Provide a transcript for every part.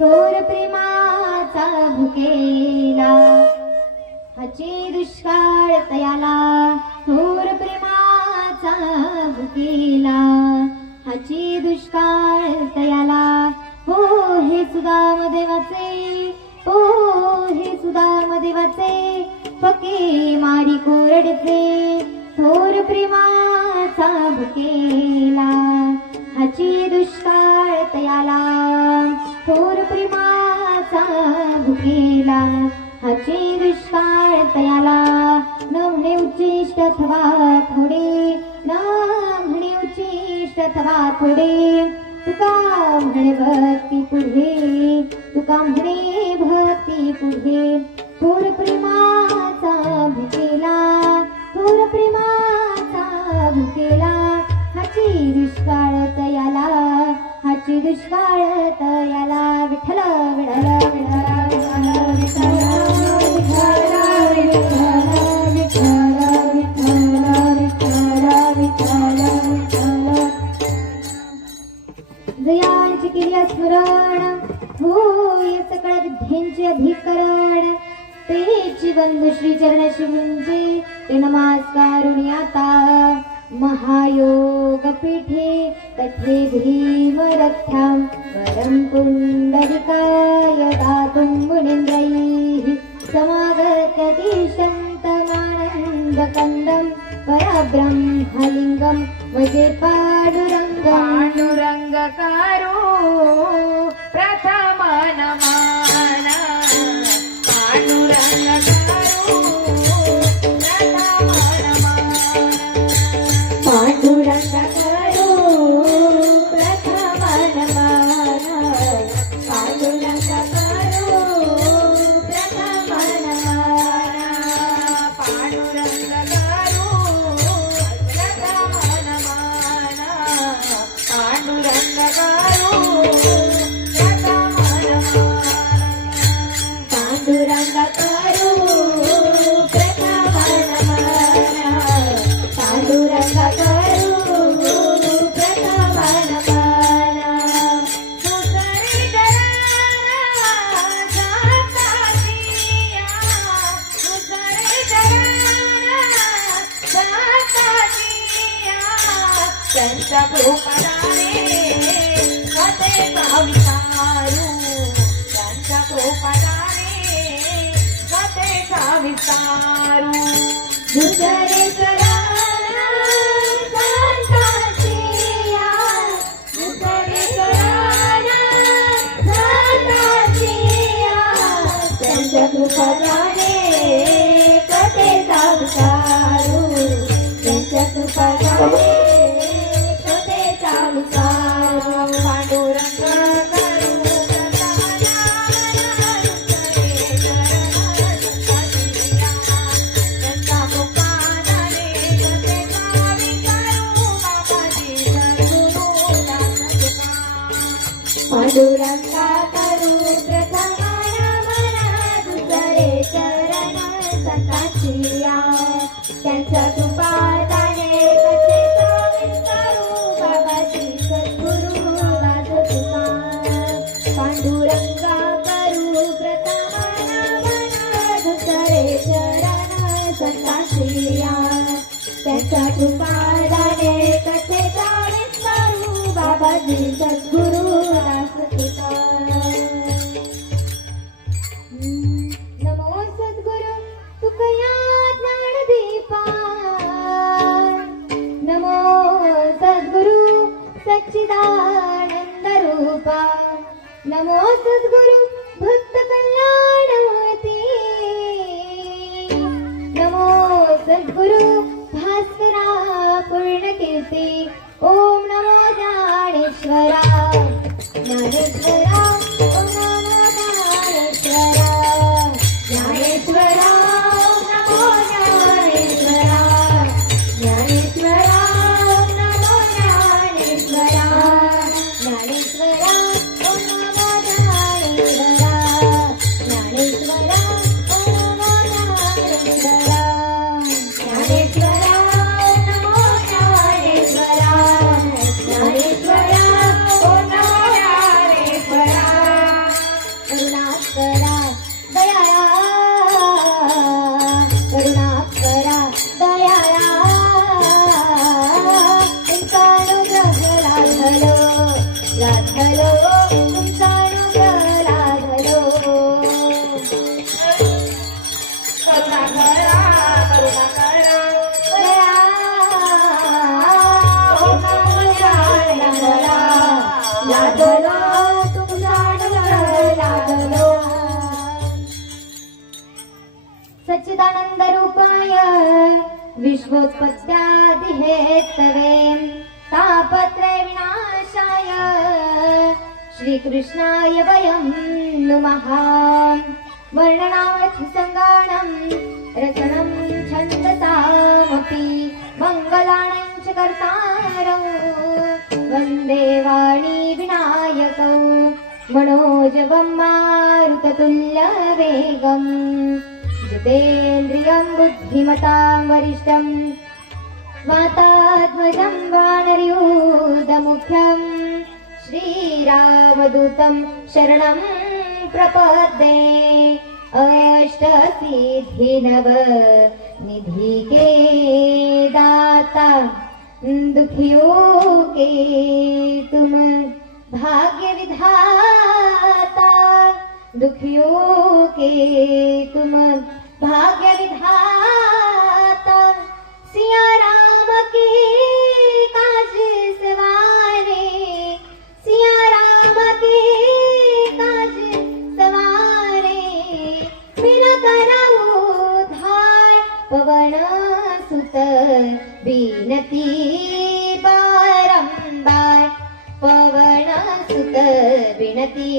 थोर प्रेमाचा भुकेला, हाची दुष्काळ तयाला. थोर प्रेमाचा भुकेला, हाची दुष्काळ तयाला. हो हे सुदाम देवाचे, हो हे सुदाम देवाचे, पके मारी कोरडचे. थोर प्रेमाचा भुकेला, हाची दुष्काळ तयाला. थोर प्रेमाचा भुकेला, हाची दुष्काळ तयाला. न म्हणे उच्चिष्ट अथवा थोडे, न म्हणे उच्चिष्ट अथवा थोडे. तुका म्हणे भक्ती पुढे, तुका म्हणे भक्ती पुढे. थोर प्रेमाचा भुकेला, थोर प्रेमाचा भुकेला, हाची दुष्काळ तयाला, हाची दुष्काळ तयाला. विठ्ठल विठ्ठल विठ्ठल विठ्ठल जयांची केली स्मरण, होय सकळ विद्येचे अधिकरण. तेची बंधू श्री चरण शिवूंचे, ते नमस्कारुणी आता. महायोग पीठे तथे भीमरथ्यां, वरं पुंडलिकाय दातुं मुनीन्द्रैः. समागत्य तिष्ठन्तमानन्दकन्दं, परब्रह्मलिङ्गं वजे पाण्डुरङ्गं. पाण्डुरङ्गकारो प्रथम नमन, पाण्डुरङ्गकारो प्रथम नमन. पाण्डुरङ्गकारो प्रथम नमन, पाण्डुरङ्गकारो प्रथम नमन. पाण्डुरङ्गकारो प्रथम नमन, पाण्डुरङ्गकारो प्रथम नमन. पाण्डुरङ्गकारो प्रथम नमन, पाण्डुरङ्गकारो प्रथम नमन. सुसरे जरा जाता जिया, सुसरे जरा जाता जिया. त्यांच्या कृपाने कथे विचारू, त्यांच्या कृपाने कथे विचारू. दुसरे करारा संतासिया, दुसरे करारा संतासिया. त्यांच्या कृपाने कथे विचारू, त्यांच्या कृपाने कथे विचारू. पांडुरंग पांडुरंगा करू प्रथम नमन, दुसरे चरण संतासिया. त्यांच्या कृपादाने कसे विचारू, बाबाजी सद्गुरु दास तुका. पांडुरंगा करू प्रथम नमन, दुसरे चरण संतासिया. त्यांच्या कृपादाने कसे विचारू, बाबाजी सद्गुरु दास तुका. नमो सद्गुरु तुकया ज्ञानदीपा, नमो सद्गुरु सच्चिदानंद रूपा. नमो सद्गुरु भक्त कल्याणमूर्ती, नमो सद्गुरु भास्करा पूर्ण कीर्ती. ओम नमो ज्ञानेश्वरा, ज्ञानेश्वरा. ओम नमो ज्ञानेश्वरा, ज्ञानेश्वरा. ओम नमो ज्ञानेश्वरा, ज्ञानेश्वरा. ओम नमो ज्ञानेश्वरा, ज्ञानेश्वरा. ओम नमो ज्ञानेश्वरा, ज्ञानेश्वरा. ओम नमो ज्ञानेश्वरा, ज्ञानेश्वरा. ओम नमो ज्ञानेश्वरा, ज्ञानेश्वरा. ओम नमो ज्ञानेश्वरा. लागलो तुमचा डोंगर लागलो. सच्चिदानंद रूपाय विश्वोत्पत्त्यादि हेतवे तापत्रय विनाशाय श्रीकृष्णाय वयं नुमः. वर्णनामर्थि संगाणं रचनं छन्दसामपि मङ्गलानं च कर्तारौ वन्दे वाणी विनायकौ मनोजवं मारुततुल्यवेगम् जितेन्द्रियं बुद्धिमतां वरिष्ठं वातात्मजं वानरयूथमुख्यं श्रीरामदूतं शरणं प्रपद्ये. अष्टसिद्धिनव निधि के दाता दुखियों के तुम भाग्य विधाता. दुखियों के तुम भाग्य विधाता. सिया राम के काज सवारे सिया राम के काज सवारे. बिन कराऊ धार पवन सुत बिनती बारंबार. पवन सुत बिनती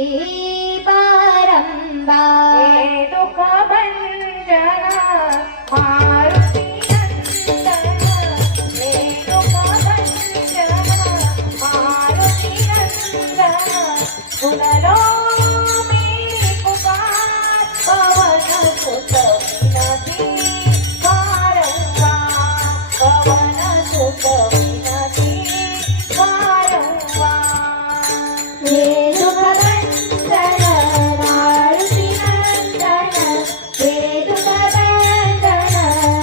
बारंबार. हे दुःख भंजन मारुती नंदन. हे दुःख भंजन मारुती नंदन. सुनलो मेरी पुकार पवन सुत विनती वारंवार. पवन सुत विनती वारंवार. हे दुःख भंजन मारुती नंदन. हे दुःख भंजन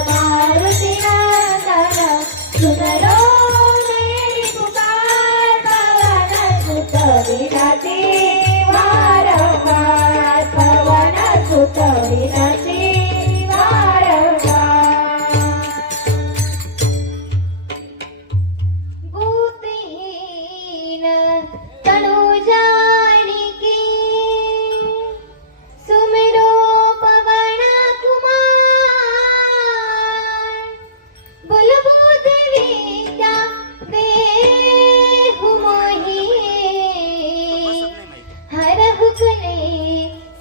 मारुती नंदन. सुनलो मेरी पुकार पवन सुत विनती वारंवार. पवन सुत विनती वारंवार. बुद्धिहीन तनु जानिके सुमिरो पवन कुमार. बुलबुल विद्या देहु मोहि हरहु कुले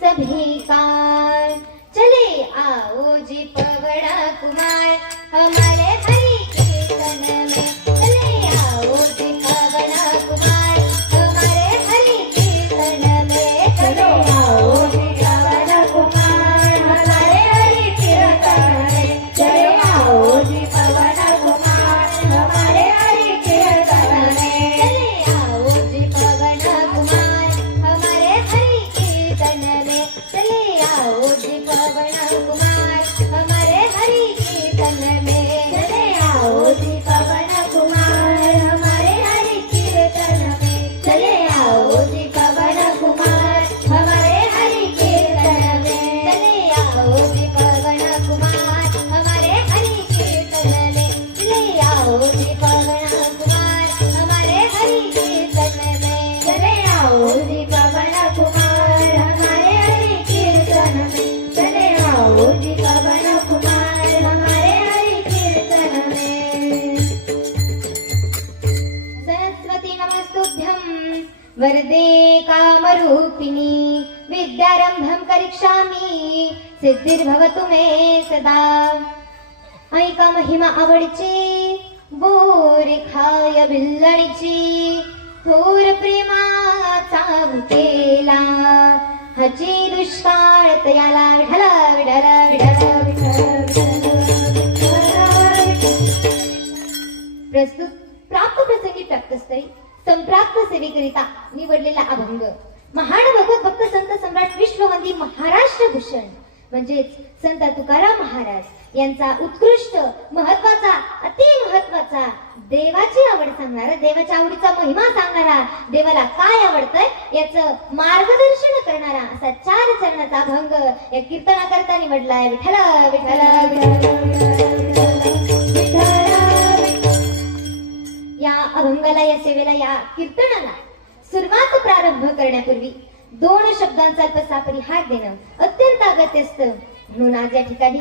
सभी कार. चले आओ जी पवन कुमार हमारे हरि कीर्तन में. चले आओ जी पवन कुमार हमारे हरि कीर्तन में. चले आओ जी पवन कुमार हमारे हरि कीर्तन में. चले आओ जी पवन कुमार हमारे हरि कीर्तन में. चले आओ जी पवन कुमार हमारे हरि कीर्तन में. चले आओ जी पवन कुमार हमारे हरि कीर्तन में. चले आओ जी पवन कुमार हमारे हरि कीर्तन में. चले आओ जी पवन कुमार हमारे हरि कीर्तन में. चले आओ जी पवन कुमार हमारे हरि कीर्तन में. चले आओ जी पवन कुमार हमारे हरि कीर्तन में. चले आओ जी पवन कुमार हमारे हरि कीर्तन में. चले आओ जी पवन कुमार हमारे हरि कीर्तन में. सरस्वती नमस्तुभ्यं वरदे कामरूपिणी. विद्यारंभं करिष्यामि सिद्धिर्भवतु मे सदा. ऐका महिमा आवडची बोरेखाय बिल्लणीची. थोर प्रेमाचा भुकेला हची दुष्काळ तयाला. विठ्ठल विठ्ठल विठ्ठल विठ्ठल प्रस्तुत प्राप्त प्रसंगी प्राप्तस्थळी संप्राप्त सेवेकरिता निवडलेला अभंग महान भगवत भक्त संत सम्राट विश्ववंदी महाराष्ट्र भूषण म्हणजेच संत तुकाराम महाराज यांचा उत्कृष्ट महत्वाचा अति महत्वाचा देवाची आवड सांगणारा, देवाच्या आवडीचा महिमा सांगणारा, देवाला काय आवडतंय याचं मार्गदर्शन करणारा असा 4 चरणाचा अभंग या कीर्तनाकरता निवडलाय. विठ्ठल विठ्ठल विठ्ठल. या अभंगाला, या सेवेला, या कीर्तनाला सुरुवात प्रारंभ करण्यापूर्वी 2 शब्दांचा अल्पसा परिहार देणं अत्यंत अगत्य असतं. म्हणून आज या ठिकाणी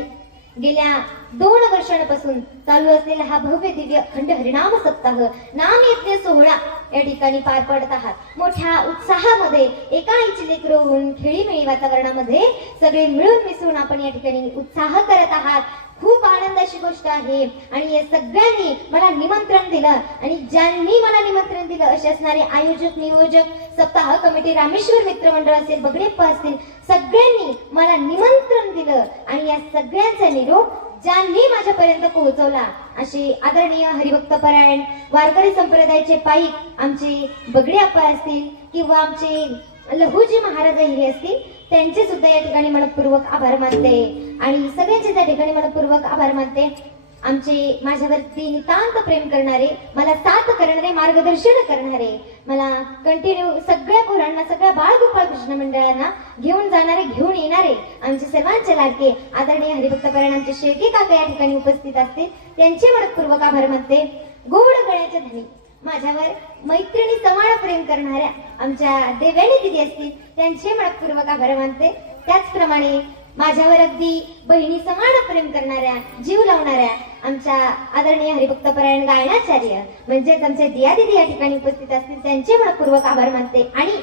गेल्या 2 वर्षांपासून चालू असलेला हा भव्य दिव्य अखंड हरिनाम सप्ताह नाम यज्ञ सोहळा या ठिकाणी पार पडत आहात. मोठ्या उत्साहामध्ये एका आईची लेकरं होऊन खेळीमेळी वातावरणामध्ये सगळे मिळून मिसळून आपण या ठिकाणी उत्साह करत आहात. खूप आनंदाची गोष्ट आहे. आणि या सगळ्यांनी मला निमंत्रण दिलं आणि ज्यांनी मला निमंत्रण दिलं असे असणारे आयोजक, नियोजक, सप्ताह कमिटी, रामेश्वर मित्रमंडळ असेल, बगडेप्पा असतील, सगळ्यांनी मला निमंत्रण दिलं आणि या सगळ्यांचा निरोप ज्यांनी माझ्यापर्यंत पोहोचवला असे आदरणीय हरिभक्त परायण वारकरी संप्रदायाचे पाईक आमचे बगडेप्पा असतील किंवा आमचे लहुजी महाराज हिरे असतील, त्यांचे सुद्धा या ठिकाणी मनपूर्वक आभार मानते. आणि सगळ्यांचे त्या ठिकाणी मनपूर्वक आभार मानते. आमचे माझ्यावरती नितांत प्रेम करणारे, मला साथ करणारे, मार्गदर्शन करणारे, मला कंटिन्यू सगळ्या पोरांना, सगळ्या बाळगोपाळ कृष्ण मंडळांना घेऊन जाणारे, घेऊन येणारे आमचे सर्वांचे लाडके आदरणीय हरिभक्त परायण आमचे शेळके काका या ठिकाणी उपस्थित असतील, त्यांचे मनपूर्वक आभार मानते. गोड गळ्याच्या धनी माझ्यावर मैत्रिणी समान प्रेम करणाऱ्या आमच्या देव्यानी दिदी असतील, त्यांचे मनपूर्वक आभार मानते. त्याचप्रमाणे माझ्यावर अगदी बहिणी समान प्रेम करणाऱ्या, जीव लावणाऱ्या आमच्या आदरणीय हरिभक्त परायण गायनाचार्य म्हणजेच आमचे दिया दिदी या ठिकाणी उपस्थित असतील, त्यांचे मनपूर्वक आभार मानते. आणि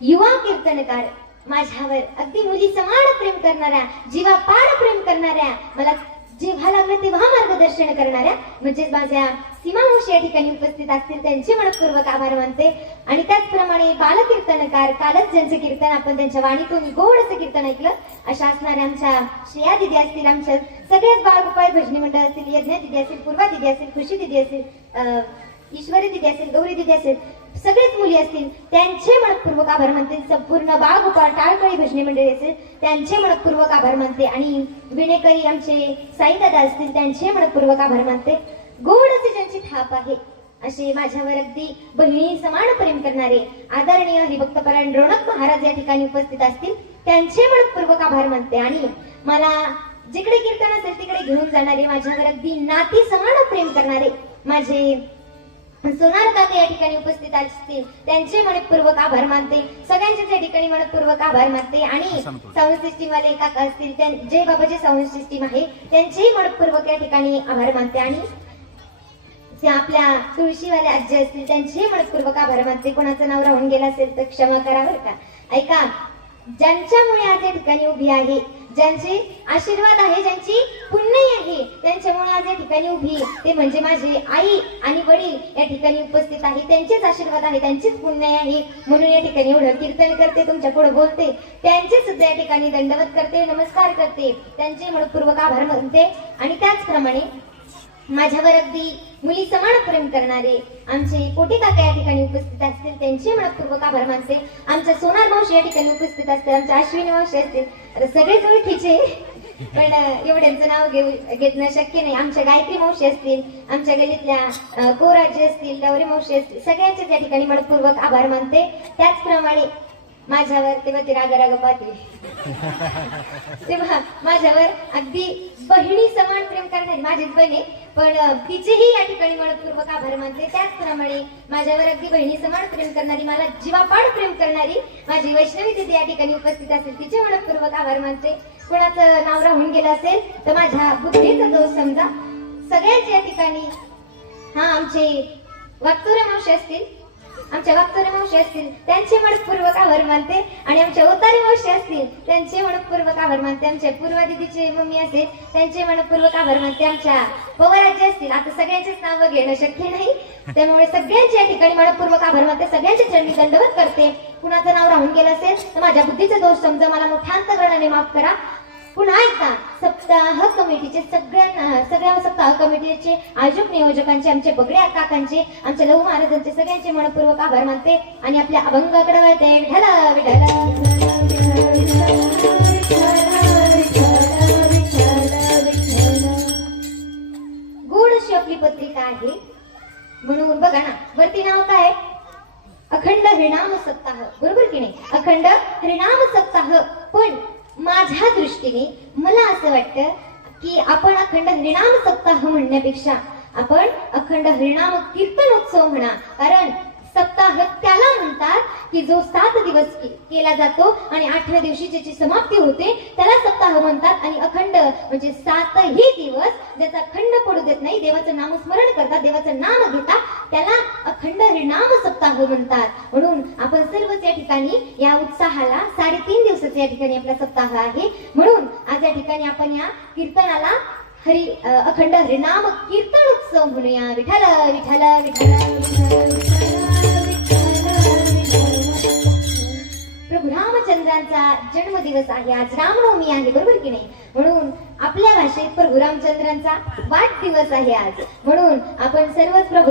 युवा कीर्तनकार माझ्यावर अगदी मुली समान प्रेम करणाऱ्या, जीवापाड प्रेम करणाऱ्या, मला जेव्हा लागलं तेव्हा मार्गदर्शन करणाऱ्या म्हणजेच माझ्या सीमा मावशी या ठिकाणी उपस्थित असतील, त्यांचे मनपूर्वक आभार मानते. आणि त्याचप्रमाणे बालकीर्तनकार, कालच ज्यांचे कीर्तन आपण त्यांच्या वाणीतून गोड असं कीर्तन ऐकलं, अशा असणाऱ्या आमच्या श्रेया दिदी असतील, आमच्या सगळ्याच बाळगोपाळ भजनी मंडळ असतील, यज्ञा दिदी असतील, पूर्वा दिदी असतील, खुशी दिदी असेल, ईश्वरी दिदी असेल, गौरी दिदी असेल, सगळेच मुली असतील, त्यांचे मनपूर्वक आभार मानते. संपूर्ण बाळगोपाळ टाळकळी भजनी मंडळी असेल, त्यांचे मनपूर्वक आभार मानते. आणि विणेकरी आमचे साईदादा असतील, त्यांचे मनपूर्वक आभार मानते. गोड असे ज्यांची थाप आहे असे माझ्यावर अगदी बहिणी समान प्रेम करणारे आदरणीय हरिभक्त परायण रोणक महाराज या ठिकाणी उपस्थित असतील, त्यांचे मनपूर्वक आभार मानते. आणि मला जिकडे कीर्तन असेल तिकडे घेऊन जाणारे, माझ्यावर अगदी नाती समान प्रेम करणारे माझे सोनार काका या ठिकाणी उपस्थित असतील, त्यांचे मनपूर्वक आभार मानते. सगळ्यांचे त्या ठिकाणी मनपूर्वक आभार मानते. आणि साऊंड सिस्टीम वाले काका असतील, जय बाबाचे साऊंड सिस्टीम आहे, त्यांचेही मनपूर्वक या ठिकाणी आभार मानते. आणि आपल्या तुळशीवाले आजी असतील, त्यांचेही मनपूर्वक आभार मानते. कोणाचं नाव राहून गेलं असेल तर क्षमा करा बरं का. ऐका, ज्यांच्यामुळे आज या ठिकाणी उभी आहे, ज्यांचे आशीर्वाद आहे, ज्यांची पुण्य आहे, त्यांच्यामुळे आज या ठिकाणी उभी, ते म्हणजे माझी आई आणि वडील या ठिकाणी उपस्थित आहे. त्यांचेच आशीर्वाद आहे, त्यांचीच पुण्य आहे, म्हणून या ठिकाणी एवढं कीर्तन करते, तुमच्या पुढे बोलते. त्यांचे सुद्धा या ठिकाणी दंडवत करते, नमस्कार करते, त्यांचे मनपूर्वक आभार मानते. आणि त्याचप्रमाणे माझ्यावर अगदी मुली समान प्रेम करणारे आमचे पोटे काका या ठिकाणी उपस्थित असतील, त्यांचे मनपूर्वक आभार मानते. आमच्या सोनार मावशी या ठिकाणी उपस्थित असतील, आमच्या अश्विनी मावशी असतील, सगळेच ओळखीचे पण एवढ्यांचं नाव घेणं शक्य नाही. आमच्या गायत्री मावशी असतील, आमच्या गलीतल्या कोराजी असतील, डवरे मावशी असतील, सगळ्यांचे या ठिकाणी मनपूर्वक आभार मानते. त्याचप्रमाणे माझ्यावर तेव्हा ते राग पाहते तेव्हा माझ्यावर अगदी बहिणी समान प्रेम करणारी माझीच बहिणी, पण तिचेही या ठिकाणी मनपूर्वक आभार मानते. त्याचप्रमाणे माझ्यावर अगदी बहिणी समान प्रेम करणारी, मला जीवापाड प्रेम करणारी माझी वैष्णवी दिदी या ठिकाणी उपस्थित असेल, तिचे मनपूर्वक आभार मानते. कोणाचं नाव राहून गेलं असेल तर माझ्या बुद्धीचा दोष समजा. सगळ्यांच्या या ठिकाणी आमचे वागचोरे मावशी असतील, आमच्या वागचोरे मावशी असतील, त्यांचे मनपूर्वक आभार मानते. आणि आमच्या ओतारी मावशी असतील, त्यांचे मनपूर्वक आभार मानते. आमच्या पूर्वा दिदीचे मम्मी असेल, त्यांचे मनपूर्वक आभार मानते. आमच्या पवाराजी असतील, आता सगळ्यांचेच नाव घेणं शक्य नाही, त्यामुळे सगळ्यांचे या ठिकाणी मनपूर्वक आभार मानते. सगळ्यांचे चरणी दंडवत करते. कुणाचं नाव राहून गेलं असेल तर माझ्या बुद्धीचा दोष समजा, मला मोठ्यांतकरणाने माफ करा. पुन्हा एकदा सप्ताह कमिटीचे सगळ्या सप्ताह कमिटीचे आयोजक नियोजकांचे, आमचे बगड्या काकांचे, आमच्या लहू महाराजांचे सगळ्यांचे मनपूर्वक आभार मानते. आणि आपल्या अभंगाकडे वळते. विठ्ठला विठ्ठला गोड अशी आपली पत्रिका आहे. म्हणून बघा ना, वरती नाव काय, अखंड हरिनाम सप्ताह, बरोबर की नाही, अखंड हरिनाम सप्ताह. पण माझ्या दृष्टीने मला असं वाटतं की आपण अखंड हरिनाम सप्ताह म्हणण्यापेक्षा आपण अखंड हरिनाम कीर्तनोत्सव म्हणा. कारण सप्ताह त्याला म्हणतात की जो 7 दिवस केला जातो आणि 8व्या दिवशी ज्याची समाप्ती होते त्याला सप्ताह म्हणतात. आणि अखंड म्हणजे 7ही दिवस ज्याचा खंड पडू देत नाही, देवाचं नामस्मरण करतात, देवाचं नाम घेतात, त्याला अखंड हरिनाम सप्ताह म्हणतात. म्हणून आपण सर्वच या ठिकाणी या उत्साहाला 3.5 दिवसाचा या ठिकाणी आपला सप्ताह आहे. म्हणून आज या ठिकाणी आपण या कीर्तनाला अखंड हरिनाम कीर्तन उत्सव म्हणूया. विठ्ठल विठ्ठल विठ्ठल विठ्ठल प्रभू रामचंद्रांचा जन्मदिवस आहे. आज रामनवमी आहे, बरोबर की नाही? म्हणून आपल्या भाषेत प्रभू रामचंद्रांचा वाढदिवस आहे आज. म्हणून आपण सर्वच प्रभू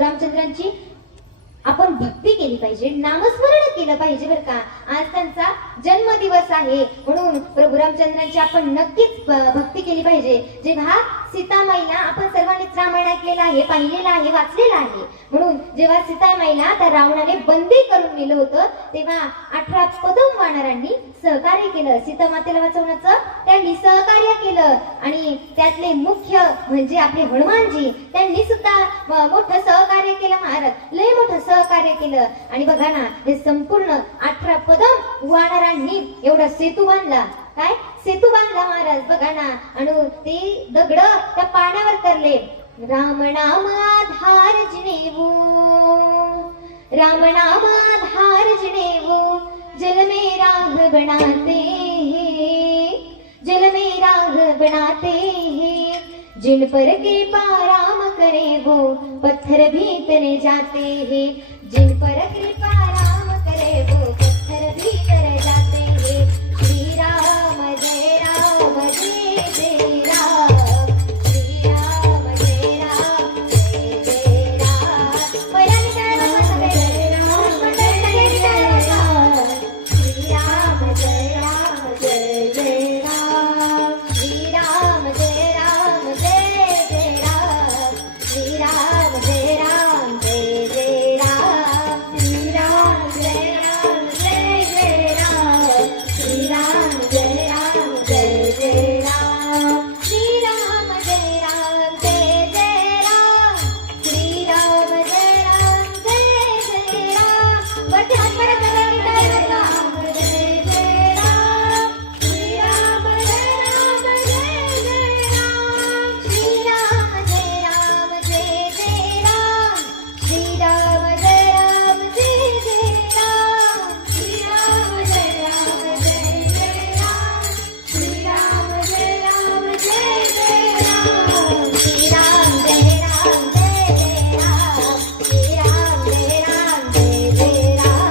रामचंद्रांची आपण भक्ती केली पाहिजे, नामस्मरण केलं पाहिजे बरं का. आज त्यांचा जन्मदिवस आहे म्हणून प्रभू रामचंद्रांची आपण नक्कीच भक्ती केली पाहिजे. जेव्हा सीतामाईला आपण सर्वांनीच रामायण ऐकलेलं आहे, पाहिलेलं आहे, वाचलेलं आहे. म्हणून जेव्हा सीतामाईला त्या रावणाने बंदी करून नेलं होतं तेव्हा 18 पदम वानरांनी सहकार्य केलं. सीतामातेला वाचवण्याचं त्यांनी सहकार्य केलं. आणि त्यातले मुख्य म्हणजे आपले हनुमानजी, त्यांनी सुद्धा मोठं सहकार्य केलं महाराज, लय मोठं सहकार्य केलं. आणि बघा ना, हे संपूर्ण 18 पदम वानरांनी एवढा सेतू बांधला. काय सेतू बांधला महाराज, बघा ना. आणि ते दगड त्या पाण्यावर तरले. राम नाम आधार जिनेवू, राम नाम आधार जिनेवू, जल में राह बनाते हैं, जल में राह बनाते हैं, जिन पर कृपा राम करे वो पत्थर भी तर जाते हैं, जिन पर कृपा राम करे वो पत्थर भी तर जाते हैं. श्री राम जय राम जय जय राम, श्री राम जय राम जय जय राम. पहिला निकाल बघा सगळे, श्री राम जय राम जय जय राम, श्री राम जय राम जय जय राम, श्री राम जय राम जय जय राम, श्री राम जय राम जय जय राम, श्री राम जय राम जय जय राम, श्री राम जय राम जय जय राम, श्री राम जय राम जय जय राम. वरती हात कडे करा, राम जय जय राम, श्री राम जय राम जय जय राम, श्री राम जय राम जय जय राम, श्री राम जय राम जय जय राम, श्री राम जय राम जय जय राम, श्री राम जय राम जय जय राम, श्री राम जय राम जय जय राम, श्री राम जय राम जय जय राम, श्री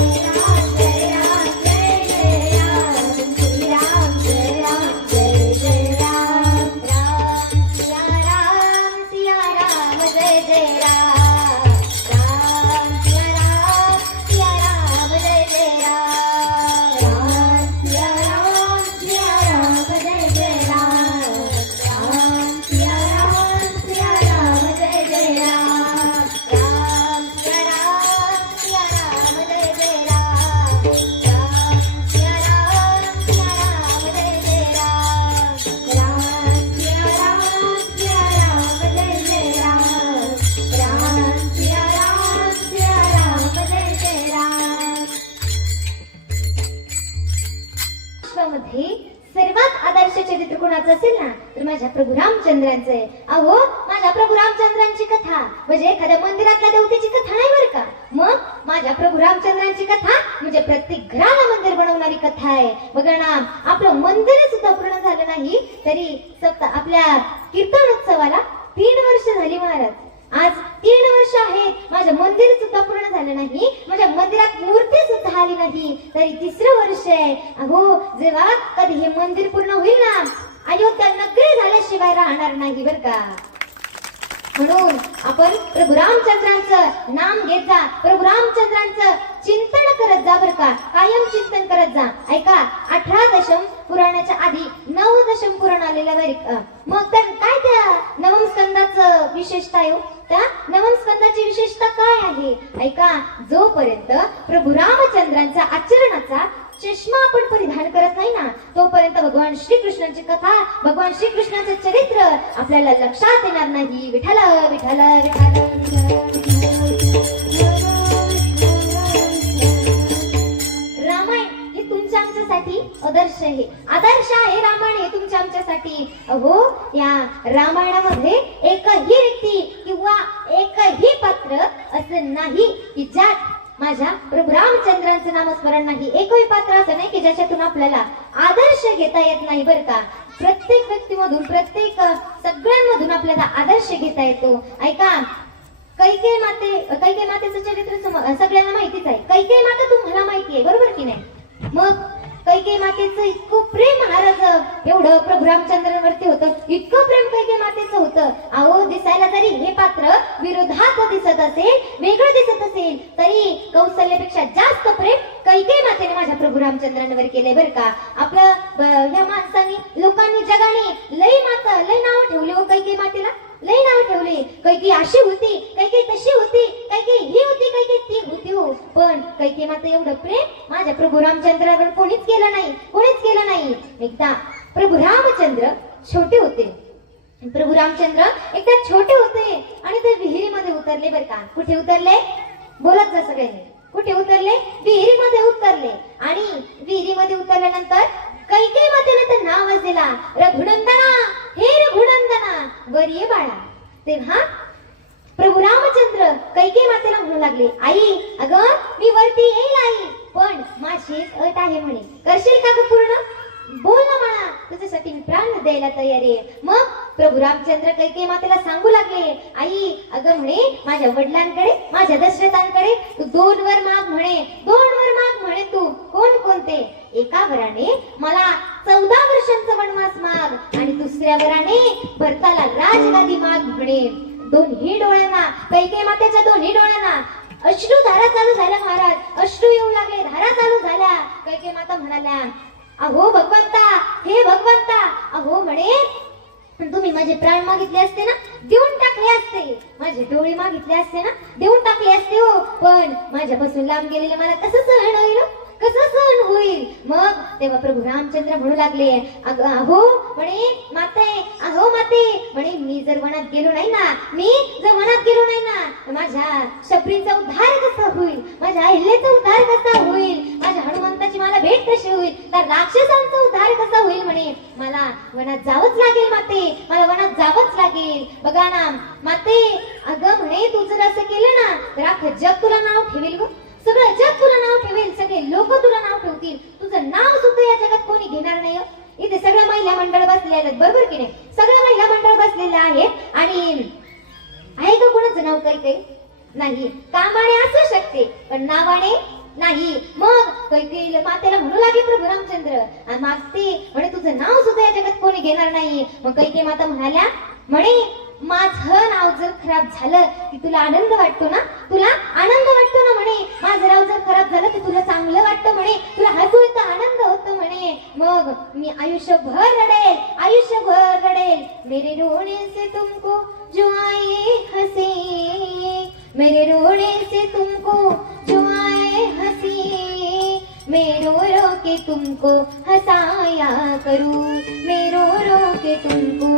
राम जय राम जय जय राम, श्री राम जय राम जय जय राम. राम सिया राम जय जय राम, राम सिया राम जय जय राम, राम सिया राम जय जय राम, राम सिया राम जय जय राम, राम सिया राम जय जय राम, राम सिया राम जय जय राम, राम सिया राम जय जय राम, राम सिया राम जय जय राम. विश्वामध्ये सर्वात आदर्श चरित्र कोणाचं असेल ना तर माझ्या प्रभू रामचंद्रांचं आहे. अहो, माझ्या प्रभू रामचंद्रांची कथा म्हणजे एखाद्या मंदिरातल्या देवतेची कथा नाही बरं का. मग माझ्या प्रभू रामचंद्रांची कथा म्हणजे प्रत्येक घराला मंदिर बनवणारी कथा आहे. बघा ना, आपलं मंदिर सुद्धा पूर्ण झालं नाही तरी आपल्या कीर्तन उत्सवाला 3 वर्ष झाली महाराज. आज 3 वर्ष आहेत, माझं मंदिर सुद्धा पूर्ण झालं नाही, माझ्या मंदिरात मूर्ती सुद्धा आली नाही तरी 3रं वर्ष आहे. अहो, जेव्हा कधी हे मंदिर पूर्ण होईल ना, अयोध्या नगरी झाल्याशिवाय राहणार नाही बरं का. म्हणून आपण प्रभू रामचंद्रांचं नाम घेत जा, प्रभू रामचंद्रांचं चिंतन करत जा बरं का, कायम चिंतन करत जा. ऐका, 18 दशम पुराणाच्या आधी 9 दशम पुराण आलेलं बरं. मग तर काय त्या नवम स्कंदाचं विशेषता आहे? त्या नवम स्कंदाची विशेषता काय आहे? ऐका, जोपर्यंत प्रभू रामचंद्रांचा आचरणाचा चष्मा आपण परिधान करत नाही ना तोपर्यंत भगवान श्रीकृष्णाची कथा, भगवान श्रीकृष्णाचे चरित्र आपल्याला लक्षात येणार नाही. विठ्ठल विठ्ठल विठ्ठल विठ्ठल. आहे, आदर्श आहे रामायण हे तुमच्या आमच्यासाठी. अहो या रामायणामध्ये एकही व्यक्ती किंवा एकही पात्र असं नाही की ज्यात माझ्या प्रभू रामचंद्रांचं नामस्मरण नाही. एकही पात्र असं नाही की ज्याच्यातून आपल्याला आदर्श घेता येत नाही बरं का. प्रत्येक व्यक्तीमधून प्रत्येक सगळ्यांमधून आपल्याला आदर्श घेता येतो. ऐका, कैकेयी मातेचं चरित्र सगळ्यांना माहितीच आहे. कैकेयी माता तुम्हाला माहिती आहे बरोबर की नाही. मग कैकेयी मातेचं इतकं प्रेम महाराज एवढं प्रभू रामचंद्रांवरती होतं, इतकं प्रेम कैकेयी मातेचं होतं. अहो दिसायला जरी हे पात्र विरोधात दिसत असेल, वेगळं दिसत असेल, तरी कौशल्यापेक्षा जास्त प्रेम कैकेयी मातेने माझ्या प्रभू रामचंद्रांवर केलंय बरं का. आपलं ह्या माणसाने लोकांनी जगाने लई नाव ठेवले हो कैकेयी मातेला, लई नाव ठेवले. कैकेयी अशी होती, कैकेयी तशी होती, कैकेयी ही होती, कैकेयी ती होती हो. पण कैकेयी माता एवढं प्रेम माझ्या प्रभू रामचंद्रावर कोणीच केलं नाही. एकदा प्रभू रामचंद्र छोटे होते. प्रभू रामचंद्र एकदा छोटे होते आणि ते विहिरीमध्ये उतरले बरं का. कुठे उतरले? बोलत जा सगळ्यांनी. कुठे उतरले? विहिरीमध्ये उतरले. आणि विहिरीमध्ये उतरल्यानंतर कैकेयी मातेने तर नावच दिला, रघुनंदना, हे रघुनंदना वर ये बाळा. तेव्हा प्रभू रामचंद्र कैकेयी मातेला म्हणू लागले, आई अगं मी वरती येईल आई, पण माझी एक अट आहे म्हणे. करशील का ग पूर्ण? बोल ना बाळा, तुझ्यासाठी मी प्राण द्यायला तयार आहे. मग प्रभू रामचंद्र कैकेयी मातेला सांगू लागले, आई अगं म्हणे माझ्या वडिलांकडे, माझ्या दशरथांकडे तू 2 वर माग म्हणे, 2 वर माग म्हणे. तू कोणते? एका वराने मला 14 वर्षांचा वनवास माग आणि दुसऱ्या वराने भरताला राजगादी माग म्हणे. दोन्ही डोळ्यांना, कैकेयी मातेच्या दोन्ही डोळ्यांना अश्रू धारा चालू झाल्या महाराज, अश्रू येऊ लागले, धारा चालू झाल्या. कैकेयी माता म्हणाल्या, अहो भगवंता, हे भगवंता, अहो म्हणे तुम्ही माझे प्राण मागितले असते ना, देऊन टाकले असते. माझे डोळे मागितले असते ना, देऊन टाकले असते हो. पण माझ्यापासून लांब गेलेले मला कसं सहन होईल? कसं सहन होईल? मग तेव्हा प्रभू रामचंद्र म्हणू लागले, अहो म्हणे माते, अहो माते म्हणे मी जर वनात गेलो नाही ना, माझ्या शबरीचा उद्धार कसा होईल? माझ्या अहिल्याचा उद्धार कसा होईल? माझ्या हनुमंताची मला भेट कशी होईल? तर राक्षसांचा उद्धार कसा होईल? म्हणे मला वनात जावंच लागेल माते, मला वनात जावंच लागेल. बघा ना माते, अगं म्हणे तू जर असं केलं ना तर अख्खं जग तुला नाव ठेवेल ग, सगळं जग तुला नाव ठेवेल, सगळे लोक तुला नाव ठेवतील, तुझं नाव सुद्धा या जगात कोणी घेणार नाही. इथे सगळ्या महिला मंडळ बसलेल्या आहेत बरोबर की नाही. सगळ्या महिला मंडळ बसलेल्या आहेत आणि आहे का कोणाचं नाव? कैकेयी नाही. कामाने असू शकते पण नावाने नाही. मग कैकेयी मातेला म्हणू लागले प्रभू रामचंद्र, मागते म्हणे तुझं नाव सुद्धा या जगात कोणी घेणार नाही. मग कैकेयी माता म्हणाल्या, म्हणे माझं नाव जर खराब झालं की तुला आनंद वाटतो ना, तुला आनंद वाटतो ना म्हणे. माझं नाव जर खराब झालं की तुला चांगलं वाटतं म्हणे, तुला हसू येतं, आनंद होतो म्हणे. मग मी आयुष्यभर रडेल. मेरे रोने से तुमको जो आए हंसी, मेरे रोने से तुमको जो आए हंसी, मैं रो रो के तुमको हसाया करूं, मैं रो रो के तुमको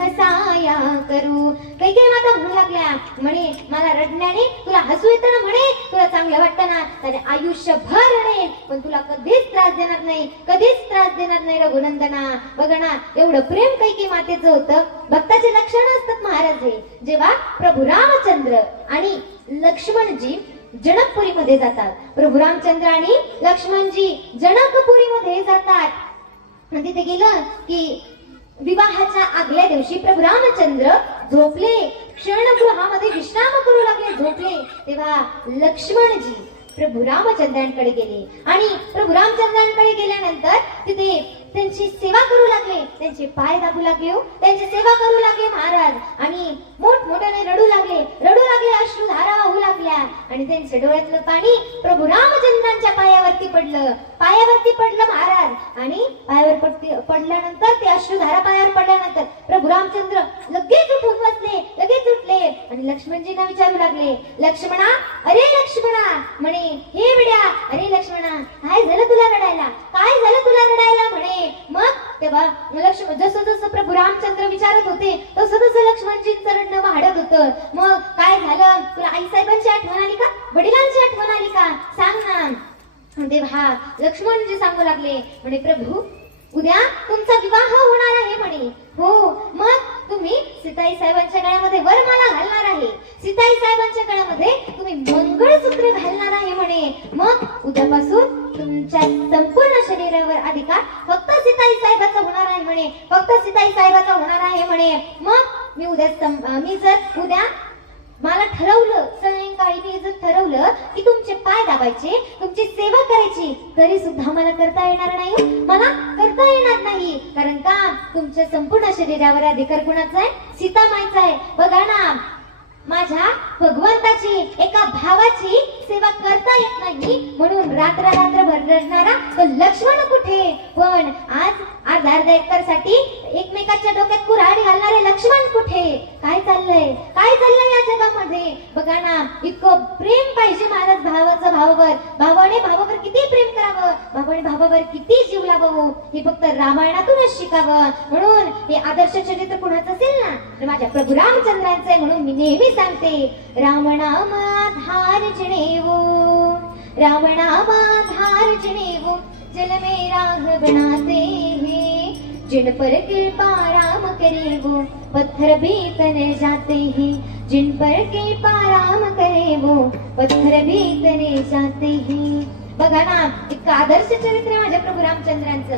हसाया करूं. कैकेयी माता म्हणू लागल्या, म्हणे मला रडण्याने तुला हसू येतं ना म्हणे, तुला चांगलं वाटतं ना, तर आयुष्यभर रडेल पण तुला कधीच त्रास देणार नाही रघुनंदना. बघा ना एवढं प्रेम कैकेयी मातेचं होतं. भक्ताचे लक्षण असतात महाराज हे. जेव्हा प्रभू रामचंद्र आणि लक्ष्मणजी जनकपुरीमध्ये जातात, प्रभू रामचंद्र आणि लक्ष्मणजी जनकपुरीमध्ये जातात. तिथे गेलं की विवाहाच्या आदल्या दिवशी प्रभू रामचंद्र झोपले, शयनगृहामध्ये विश्राम करू लागले, झोपले. तेव्हा लक्ष्मणजी प्रभू रामचंद्रांकडे गेले आणि प्रभू रामचंद्रांकडे गेल्यानंतर तिथे त्यांची सेवा करू लागले, त्यांचे पाय दाबू लागले, त्यांची सेवा करू लागले महाराज. आणि मोठमोठ्याने रडू लागले, अश्रुधारा वाहू लागल्या आणि त्यांच्या डोळ्यातलं पाणी प्रभू रामचंद्रांच्या पायावरती पडलं महाराज. आणि पायावर पडल्यानंतर ते अश्रुधारा पायावर पडल्यानंतर प्रभू रामचंद्र लगेच उठून बसले, लगेच उठले आणि लक्ष्मणजींना विचारू लागले, लक्ष्मणा, अरे लक्ष्मणा, म्हणे हे विड्या, अरे लक्ष्मणा काय झालं तुला रडायला म्हणे. मग तेव्हा जसं प्रभू रामचंद्र विचारत होते तसं लक्ष्मणजींचं रडणं वाढत होतं. मग काय झालं? तुला आई साहेबांची आठवण आली का? वडिलांची आठवण आली का? सांग ना. तेव्हा लक्ष्मणजी सांगू लागले, म्हणे प्रभू उद्या तुमचा विवाह होणार आहे म्हणे. हो, मग तुम्ही सीताई साहेबांच्या गळ्यामध्ये वरमाला घालणार आहे. सीताई साहेबांच्या गळ्यामध्ये तुम्ही मंगळसूत्र घालणार आहे म्हणे. मग उद्यापासून तुमच्या संपूर्ण शरीरावर अधिकार फक्त सीताई साहेबाचा होणार आहे म्हणे. फक्त सीताई साहेबाचा होणार आहे म्हणे. मग मी जर उद्या मला ठरवलं, सायंकाळी मी जर ठरवलं की तुमचे पाय दाबायचे, तुमची सेवा करायची, तरी सुद्धा मला करता येणार नाही. मला करता येणार नाही. कारण का, तुमच्या संपूर्ण शरीरावर अधिकार कुणाचा आहे? सीतामाईचा आहे. बघा ना, माझ्या भगवंताची, एका भावाची सेवा करता येत नाही म्हणून रात्रभर रडणारा तो लक्ष्मण कुठे? पण आज अर्धा एकरसाठी एकमेकाच्या डोक्यात कुऱ्हाडी घालणारे लक्ष्मण कुठे? काय चाललंय या जगामध्ये? बघा ना, इतकं प्रेम पाहिजे महाराज भावाचं भावावर. भावाने भावावर किती प्रेम करावं, भावाने भावावर किती जीव लावावं, हे फक्त रामायणातूनच शिकावं. म्हणून हे आदर्श चरित्र कुणाचं असेल ना, तर माझ्या प्रभू रामचंद्रांचे. म्हणून मी नेहमी सांगते, रामनामाधार जनेवो, रामनामाधार जनेवो, जल में राह बनाते हैं, जिन पर कृपा राम करे वो पत्थर भी तने जाते हैं, जिन पर कृपा राम करे वो पत्थर भी तने जाते हैं. बघा ना, इतकं आदर्श चरित्र आहे माझ्या प्रभू रामचंद्रांचं.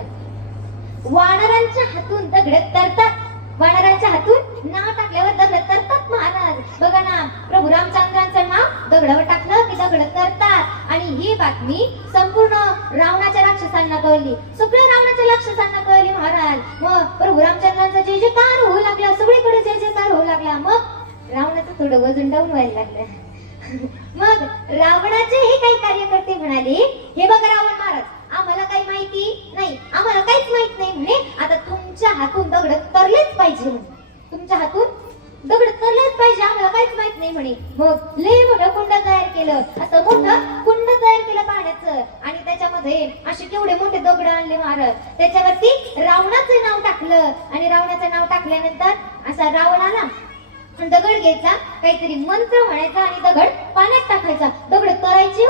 वानरांच्या हातून दगड तरतात, वानरांच्या हातून नाव टाकल्यावर दगड तरतात महाराज. बघा ना, प्रभू रामचंद्रांचं नाव दगडावर टाकलं की दगड तरतात. आणि ही बातमी संपूर्ण रावणाच्या राक्षसांना कळली, सगळ्या रावणाच्या राक्षसांना कळली महाराज. मग प्रभू रामचंद्रांचा जय जयकार होऊ लागला, सगळीकडे जय जयकार होऊ लागला. मग रावणाचं थोडं वजन डाऊन व्हायला लागलं. मग रावणाचे हे काही कार्यकर्ते म्हणाले, हे बघा रावण महाराज, आम्हाला काही माहिती नाही, आम्हाला काहीच माहित नाही म्हणे. आता तुमच्या हातून दगड तरलेच पाहिजे म्हणे, तुमच्या हातून दगड तरलेच पाहिजे, आम्हाला काहीच माहित नाही म्हणे. मग लय मोठं कुंड तयार केलं, असं मोठं कुंड तयार केलं पाण्याचं. आणि त्याच्यामध्ये असे केवढे मोठे दगड आणले महाराज. त्याच्यावरती रावणाचं नाव टाकलं. आणि रावणाचं नाव टाकल्यानंतर असा रावण आला, दगड घ्यायचा, काहीतरी मंत्र म्हणायचा आणि दगड पाण्यात टाकायचा. दगड तरायचे,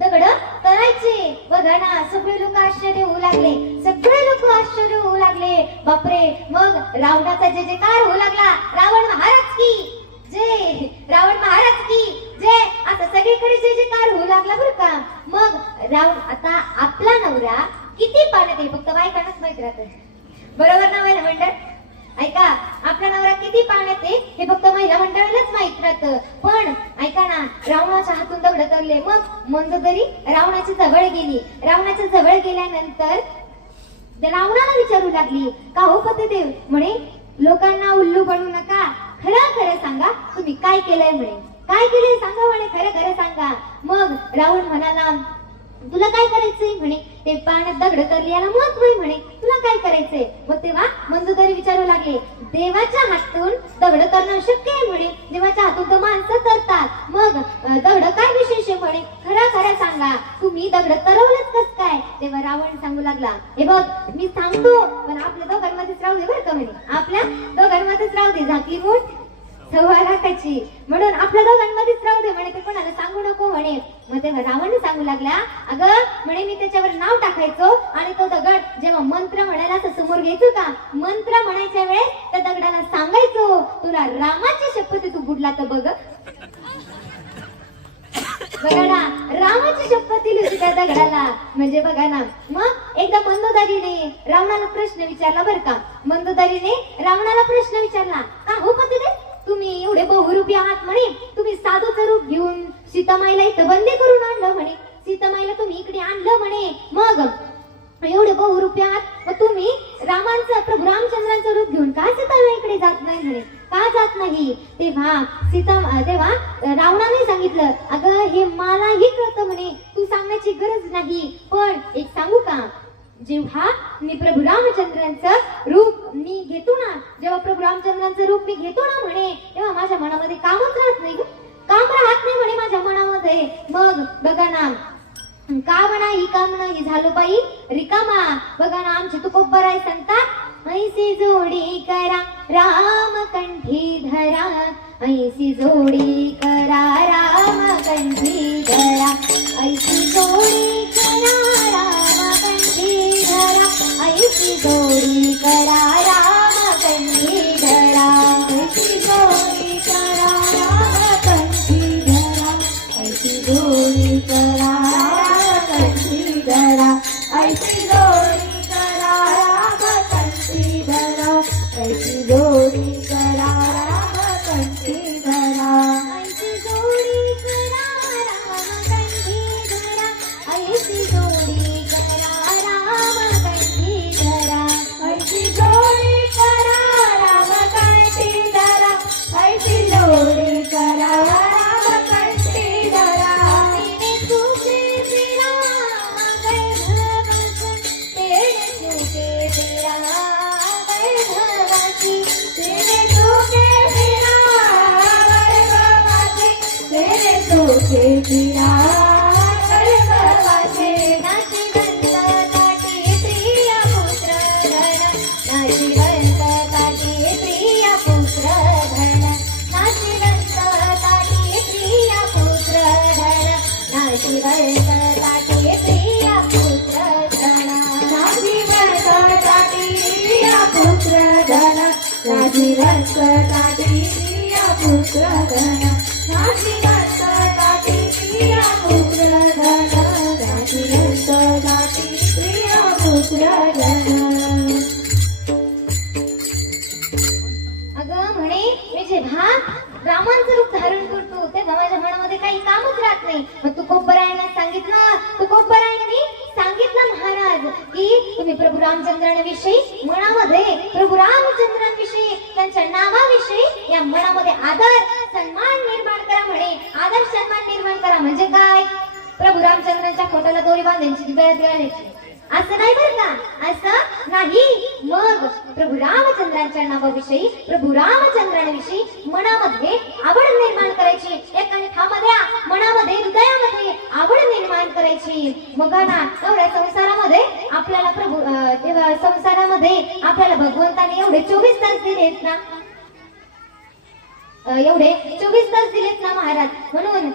दगड तरायचे. बघा ना, सगळे लोक आश्चर्य होऊ लागले, सगळे लोक आश्चर्य होऊ लागले. बापरे. मग रावणाचा जय जयकार होऊ लागला, रावण महाराज की जय, रावण महाराज की जय, असं सगळीकडे जय जयकार होऊ लागला बरं का. मग रावण, आता आपला नवरा किती पाण्यात आहे फक्त बायकांनाच माहित राहतं, बरोबर ना महिला मंडळ? ऐका, आपला नवरा किती पाण्यात आहे हे फक्त महिला मंडळालाच माहित राहतं. पण ऐका ना, रावणाच्या हातून दगड तरले. मग मंदोदरी रावणाच्या जवळ गेली. रावणाच्या जवळ गेल्यानंतर रावणाला विचारू लागली, का हो पतिदेव, म्हणे लोकांना उल्लू बनवू नका, खरं खरं सांगा तुम्ही काय केलंय म्हणे, काय केलंय सांगा म्हणे, खरं खरं सांगा. मग रावण म्हणाला, तुला काय करायचंय म्हणे, ते पाण्यात दगड तरले याला महत्व आहे म्हणे, तुला काय करायचंय? मग तेव्हा मंदोदरी विचारू लागले, देवाच्या हातून दगड तरणं शक्य आहे म्हणे, देवाच्या हातून तर माणसं तरतात, मग दगड काय विशेष आहे म्हणे, खरं खरं सांगा तुम्ही दगड तरवलंच कस काय? तेव्हा रावण सांगू लागला, हे बघ मी सांगतो पण आपल्या दोघांमध्येच राहू दे बरं का म्हणे, आपल्या दोघांमध्येच राहू दे, झाकी मूठ सव्वा लाखाची, म्हणून आपल्या दोघांमध्येच राहू दे म्हणे, ते कोणाला सांगू नको म्हणे. मग तेव्हा रावण सांगू लागला, अगं म्हणे मी त्याच्यावर नाव टाकायचो आणि तो दगड जेव्हा मंत्र म्हणायला असं समोर घ्यायचो का, मंत्र म्हणायच्या वेळेस त्या दगडाला सांगायचो, तुला रामाची शपथ तू बुडला तर बघ. बघा ना, रामाची शपथ दिली होती त्या दगडाला. म्हणजे बघा ना, मग एकदा मंदोदरीने रावणाला प्रश्न विचारला बरं का, मंदोदरीने रावणाला प्रश्न विचारला, का हो पतिदेव तुम्ही एवढे बहुरूपी आहात म्हणे, तुम्ही साधूचं रूप घेऊन सीतामाईला इथं बंदी करून आणलं म्हणे, सीतामाईला तुम्ही इकडे आणलं म्हणे, मग एवढे बहुरूपी आहात, मग तुम्ही रामांचं प्रभू रामचंद्रांचं रूप घेऊन का सीतामाईकडे जात नाही म्हणे, का जात नाही? तेव्हा रावणाने सांगितलं, अगं हे मलाही कळतं म्हणे, तू सांगण्याची गरज नाही, पण एक सांगू का, जेव्हा मी प्रभू रामचंद्रांचं रूप मी घेतो ना, जेव्हा प्रभू रामचंद्रांचं रूप मी घेतो ना म्हणे, तेव्हा माझ्या मनामध्ये कामच राहत नाही, काम राहत नाही म्हणे माझ्या मनामध्ये. मग बघा ना, का म्हणा ही कामना ही झालो बाई रिकामा. बघा ना, आमचे तुकोबराय सांगतात, ऐसी जोडी करा राम कंठी धरा, ऐसी जोडी करा राम कंठी धरा, ऐसी जोडी करा राम कंठी धरा, ऐसी ऐशी जोडी करा रामकंठी धरा ऐशी जोडी करा रामकंठी धरा ऐशी जोडी करा रामकंठी धरा तेने तुके तेरा वैभवाची तेने तुके तेरा वैभवाची तेरे तुके फिरा वैभवाची तेरे तुके फिरा वैभवाची नाशिवंत काठी प्रिय पुत्र धन नाशिवंत काठी प्रिय पुत्र धन नाशिवंत काठी प्रिय पुत्र धन नाशिवंत काठी प्रिय पुत्र धन नाशिवंत काठी प्रिय पुत्र धन नाशिवंत काठी प्रिय पुत्र धन नाशिवंत काठी प्रिय पुत्र धन नाशिवंत काठी प्रिय पुत्र धन अगं म्हणे मी जेव्हा रामांचं रूप धारण करतो तेव्हा माझ्या मनामध्ये काही कामच राहत नाही. मग तुकोबरायांना सांगितलं महाराज की तुम्ही प्रभू रामचंद्रांविषयी मनामध्ये प्रभू रामचंद्रांविषयी त्यांच्या नावाविषयी या मनामध्ये आदर सन्मान निर्माण करा म्हणे. आदर सन्मान निर्माण करा म्हणजे काय? प्रभू रामचंद्रांच्या फोटोला दोरी बांधायची गळ्यात घालायची असं नाही बरं का, असं नाही. मग प्रभू रामचंद्रांच्या नावाविषयी प्रभू रामचंद्रांविषयी मनामध्ये आवड निर्माण करायची. एका ठामध्ये मनामध्ये हृदयामध्ये आवड निर्माण करायची. मग ना एवढ्या संसारामध्ये आपल्याला संसारामध्ये आपल्याला भगवंताने एवढे 24 तास दिलेत ना, एवढे 24 तास दिलेत ना महाराज. म्हणून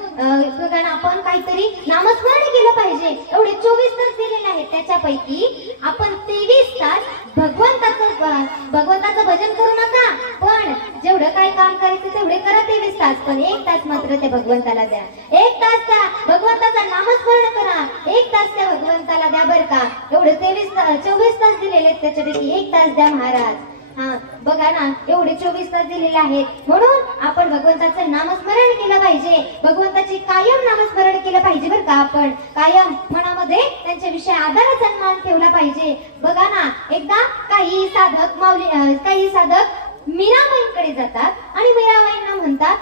बघा ना आपण काहीतरी नामस्मरण केलं पाहिजे. एवढे 24 तास दिलेले आहेत त्याच्यापैकी आपण 23 तास भगवंताचं भजन करू नका, पण जेवढं काय काम करायचं तेवढे करा 23 तास, पण 1 तास मात्र ते भगवंताला द्या. 1 तास त्या भगवंताचं नामस्मरण करा, 1 तास त्या भगवंताला द्या बरं का. एवढे 24 तास दिलेले आहेत त्याच्यापैकी 1 तास द्या महाराज. हा बघा ना एवढे 24 तास दिलेले आहेत म्हणून आपण भगवंताचं नामस्मरण केलं पाहिजे. भगवंताचे कायम नामस्मरण केलं पाहिजे बरं का. आपण कायम मनामध्ये त्यांच्याविषयी आदर सन्मान ठेवला पाहिजे. बघा ना एकदा काही साधक मीराबाईंकडे जातात आणि मीराबाईंना म्हणतात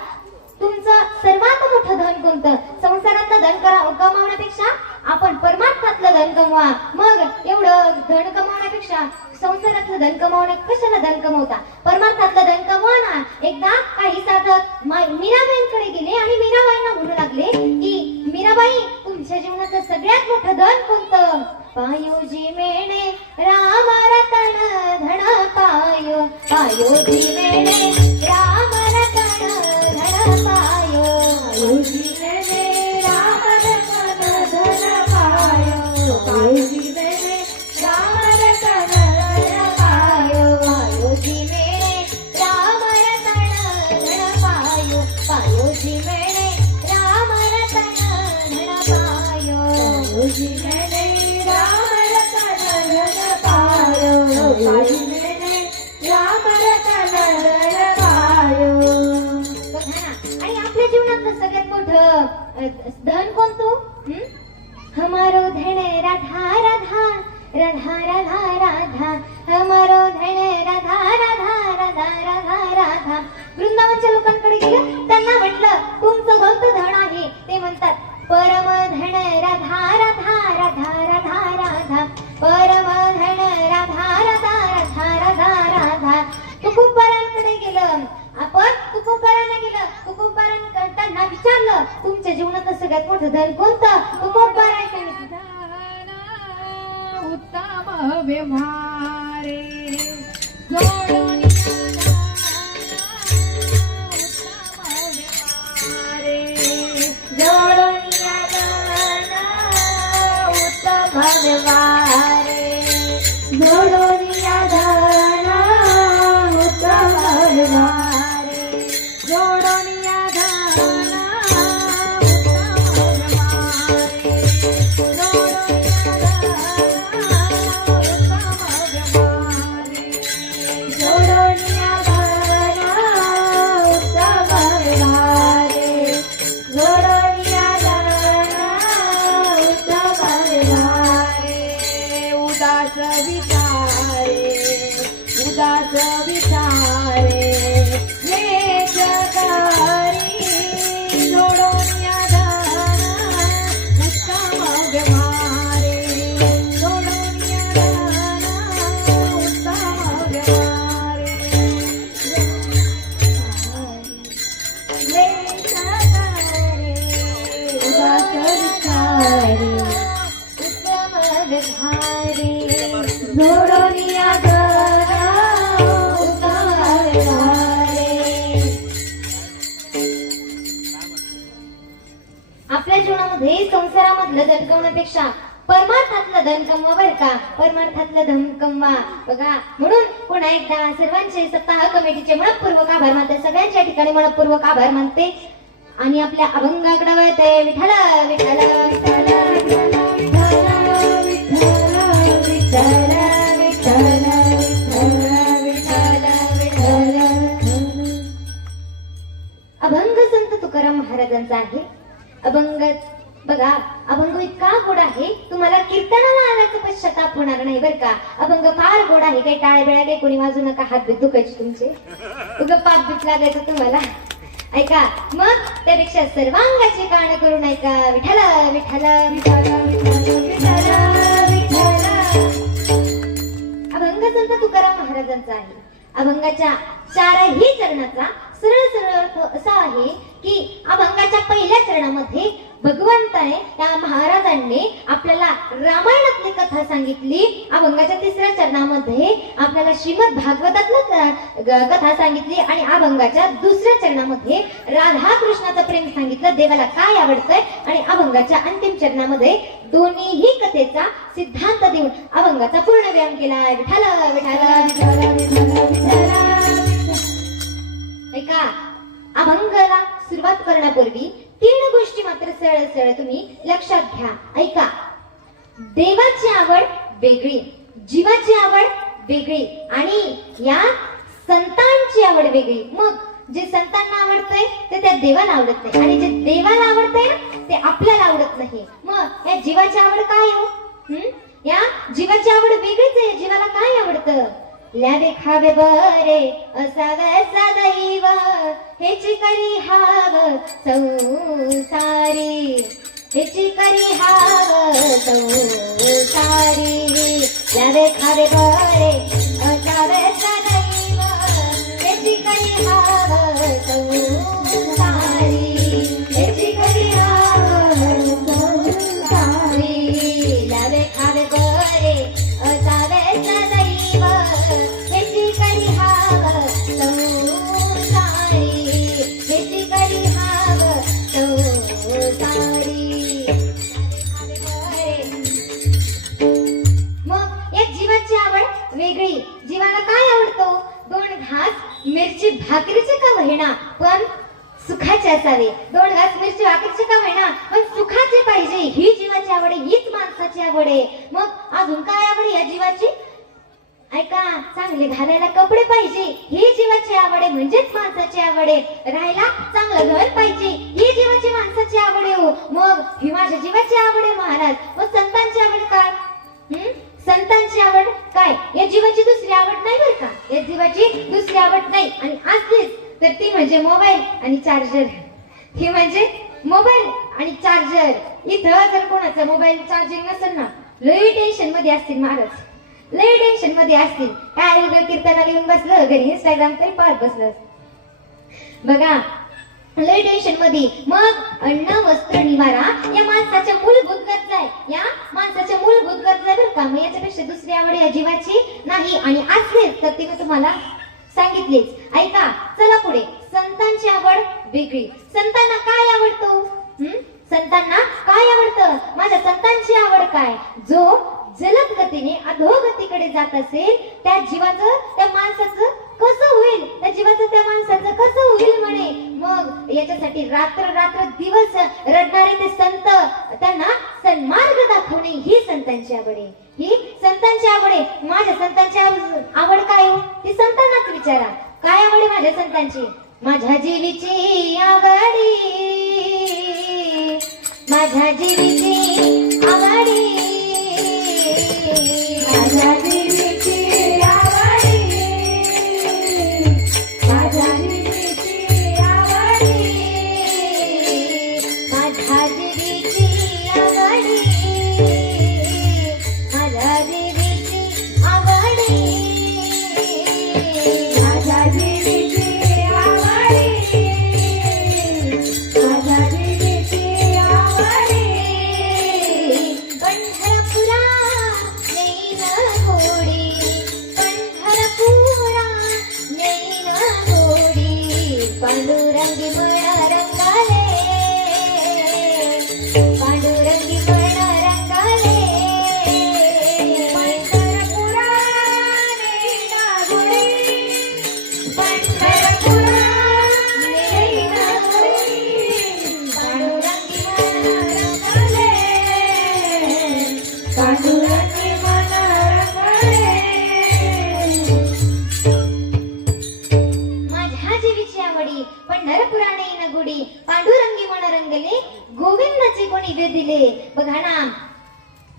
तुमचं सर्वात मोठं धन कोणतं? संसारातलं धन कमावण्यापेक्षा आपण परमार्थातलं धन कमवा. मग एवढं धन कमावण्यापेक्षा संसारातलं धन कशाला धन कमवता? परमार्थातलं धन कमवा ना. एकदा काही साधक मीराबाईंकडे गेले आणि मीराबाईंना म्हणू लागले की मीराबाई तुमच्या जीवनाचं सगळ्यात मोठं धन कोणतं? पायोजी मेणे राम रतन धन पायो पायोजी मेणे राम रतन धन पायो पायोजी मेणे राम रतन धन पायो पायोजी मेणे राम रतन धन पायो पायोजी मेणे राम रतन धन पायो पायोजी मेणे राम रतन धन पायो पायोजी मेणे राम रतन धन पायो पायोजी मेणे राम रतन धन पायो. बघा ना आणि आपल्या जीवनातलं सगळ्यात मोठं धन कोणतं? हमारो धन राधा राधा राधा राधा राधा हमारो धन राधा राधा राधा राधा राधा. वृंदावनच्या लोकांकडे गेलं त्यांना म्हटलं तुमचं कोणतं धन आहे? ते म्हणतात परम धन राधा राधा राधा राधा राधा परम धन राधा राधा राधा राधा राधा. तुकोबारांकडे गेलं आपण तुकोबारांना त्यांना विचारलं तुमच्या जीवनातलं सगळ्यात मोठं धन कोणतं? तुकोबारांनी सांगितलं उत्तम व्यवहारे जोडून उत्तम व्यवहारे जोडून धन उत्तम व्यवहारे जोडून धन उत्तम उदास विचारे उदास विचारे हे जगारी जोडून या धना उत्तम व्यवहारे जोडून या धना उत्तम व्यवहारे हे जगारी उदास विचारे उत्तम व्यवहारे जोडून या धना उत्तम व्यवहारे. आपल्या जीवनामध्ये संसारामधलं धन कमवण्यापेक्षा परमार्थातलं धन कमवा बर का. परमार्थातलं धन कमवा. बघा म्हणून पुन्हा एकदा सर्वांचे सप्ताह कमिटीचे मनपूर्वक आभार मानते. सगळ्यांच्या ठिकाणी मनपूर्वक आभार मानते आणि आपल्या अभंगाकडे वळते. विठ्ठल विठ्ठल विठ्ठल अभंग संत तुकाराम महाराजांचा आहे. अभंग बघा अभंग इतका गोड आहे तुम्हाला कीर्तनाला आल्याचं पश्चाताप होणार नाही बर का. अभंग फार गोड आहे. काही टाळ्या बेळ्या काही कोणी वाजू नका. हात बीत दुखायचे तुमचे. उगं पाप बीत लागायचं तुम्हाला. ऐका मग त्यापेक्षा सर्वांगाची कान करून ऐका. विठ्ठल विठ्ठल विठ्ठल विठ्ठल विठ्ठल विठ्ठल. अभंग संत तुकाराम महाराजांचा आहे. अभंगाच्या चारही चरणाचा सरळ सरळ अर्थ असा आहे की अभंगाच्या पहिल्या चरणामध्ये भगवंताने त्या महाराजांनी आपल्याला रामायणातली कथा सांगितली. अभंगाच्या तिसऱ्या चरणामध्ये आपल्याला श्रीमद भागवतातलं कथा सांगितली आणि अभंगाच्या दुसऱ्या चरणामध्ये राधा कृष्णाचं प्रेम सांगितलं. देवाला काय आवडतंय. आणि अभंगाच्या अंतिम चरणामध्ये दोन्हीही कथेचा सिद्धांत देऊन अभंगाचा पूर्ण व्यायाम केला. विठ्ठल विठ्ठल विठ्ठल विठ्ठल विठ्ठल. ऐका अभंगाला सुरुवात करण्यापूर्वी 3 गोष्टी मात्र सरळ सरळ तुम्ही लक्षात घ्या. ऐका देवाची आवड वेगळी, जीवाची आवड वेगळी आणि या संतांची आवड वेगळी. मग जे संतांना आवडतंय ते त्या देवाला आवडत नाही आणि जे देवाला आवडतंय ते आपल्याला आवडत नाही. मग या जीवाची आवड काय हो? या जीवाची आवड वेगळीच आहे. जीवाला काय आवडतं? ल्यावे खावे बरे असावे सदैव हेची करी हाव संसारी हेची करी हाव संसारी. ल्यावे खावे बरे असावे सदैव हेची करी हाव संसारी हेची करी हाव संसारी. ल्यावे खावे बरे असावे सदैव हेची करी हाव संसारी हेची करी हाव संसारी. मग या जीवाची आवड वेगळी. जीवाला काय आवडतो? 2 घास मिरची भाकरीचे का होईना पण सुखाचे असावे. 2 घास मिरची भाकरीचे का होईना पण सुखाचे पाहिजे. ही जीवाची आवड आहे. हीच माणसाची आवड आहे. मग अजून काय आवड या जीवाची? ऐका चांगले घालायला कपडे पाहिजे. ही जीवाची आवड आहे म्हणजेच माणसाची आवड आहे. राहायला चांगलं घर पाहिजे. ही जीवाची माणसाची आवड आहे. हो मग ही माझ्या जीवाची आवड आहे महाराज. मग संतांची आवड काय? संतांची आवड काय? या जीवाची दुसरी आवड नाही बरं का. या जीवाची दुसरी आवड नाही आणि असलीच तर ती म्हणजे मोबाईल आणि चार्जर. ही म्हणजे मोबाईल आणि चार्जर. इथं जर कोणाचा मोबाईल चार्जिंग नसेल ना लई टेन्शन मध्ये असतील महाराज. लई टेन्शन मध्ये असतील. काय कीर्तनाला येऊन बसलं घरी इंस्टाग्राम तरी पाहत बसलं. बघा लई टेन्शन मध्ये. मग अन्न वस्त्र निवारा या माणसाच्या मूलभूत गरजा आहे. या माणसाच्या मूलभूत गरजा बरं का. मग याच्यापेक्षा दुसरी आवड या जीवाची नाही आणि असलेच तर ती मी तुम्हाला सांगितलीच. ऐका चला पुढे. संतांची आवड वेगळी. संतांना काय आवडतो? संतांना काय आवडतं? माझ्या संतांची आवड काय? जो जलद गतीने अधोगतीकडे जात असेल त्या जीवाचं त्या माणसाचं कसं होईल? त्या जीवाचं त्या माणसाचं कसं होईल म्हणे. मग याच्यासाठी रात्र रात्र दिवस रडणारे ते संत त्यांना सन्मार्ग दाखवणे ही संतांची आवड आहे. ही संतांची आवड आहे. माझ्या संतांची आवड काय हो? ती संतांनाच विचारा. काय आवड आहे माझ्या संतांची? माझ्या जीवीची आवडी माझ्या जीवीची आवडी माझ्या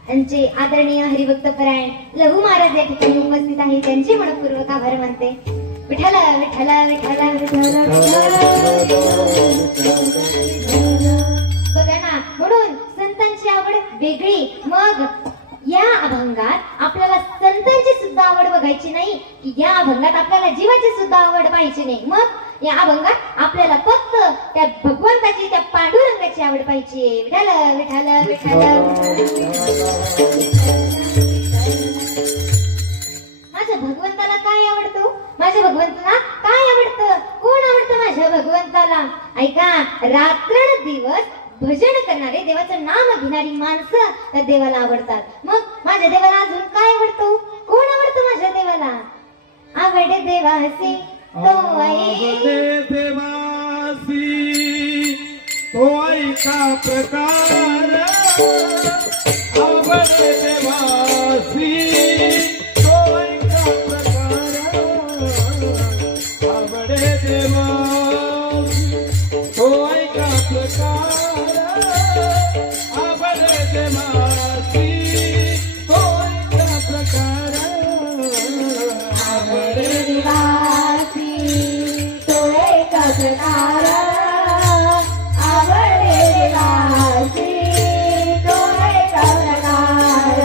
यांचे आदरणीय हरिभक्त परायण लहू महाराज या ठिकाणी उपस्थित आहे, त्यांचे मनपूर्वक आभार मानते. विठ्ठल विठ्ठल विठ्ठल विठ्ठल. बघा ना, म्हणून संतांची आवड वेगळी. मग या अभंगात आपल्याला संतांची सुद्धा आवड बघायची नाही, की या अभंगात आपल्याला जीवाची सुद्धा आवड पाहिजे नाही. मग या अभंगात आपल्याला फक्त त्या भगवंताची, त्या पांडुरंगाची आवड पाहिजे. विठ्ठल विठ्ठल विठ्ठल. माझ्या भगवंताला काय आवडतो? माझ्या भगवंताला काय आवडतं? कोण आवडतं माझ्या भगवंताला? ऐका, रात्रंदिवस भजन करणारे, देवाचं नाम घेणारी माणसं त्या देवाला आवडतात. मग माझ्या देवाला अजून काय आवडतो? कोण आवडतं माझ्या देवाला? आवडे देवासी तो आई देवासी तो ऐका प्रकार. आवडे देवासी तो ऐका प्रकार. आवडे देवासी तो ऐका प्रकार. आवडे देवासी तो ऐका प्रकार. आवडे देवासी तो एक प्रकार. आवडे देवासी तो एक प्रकार.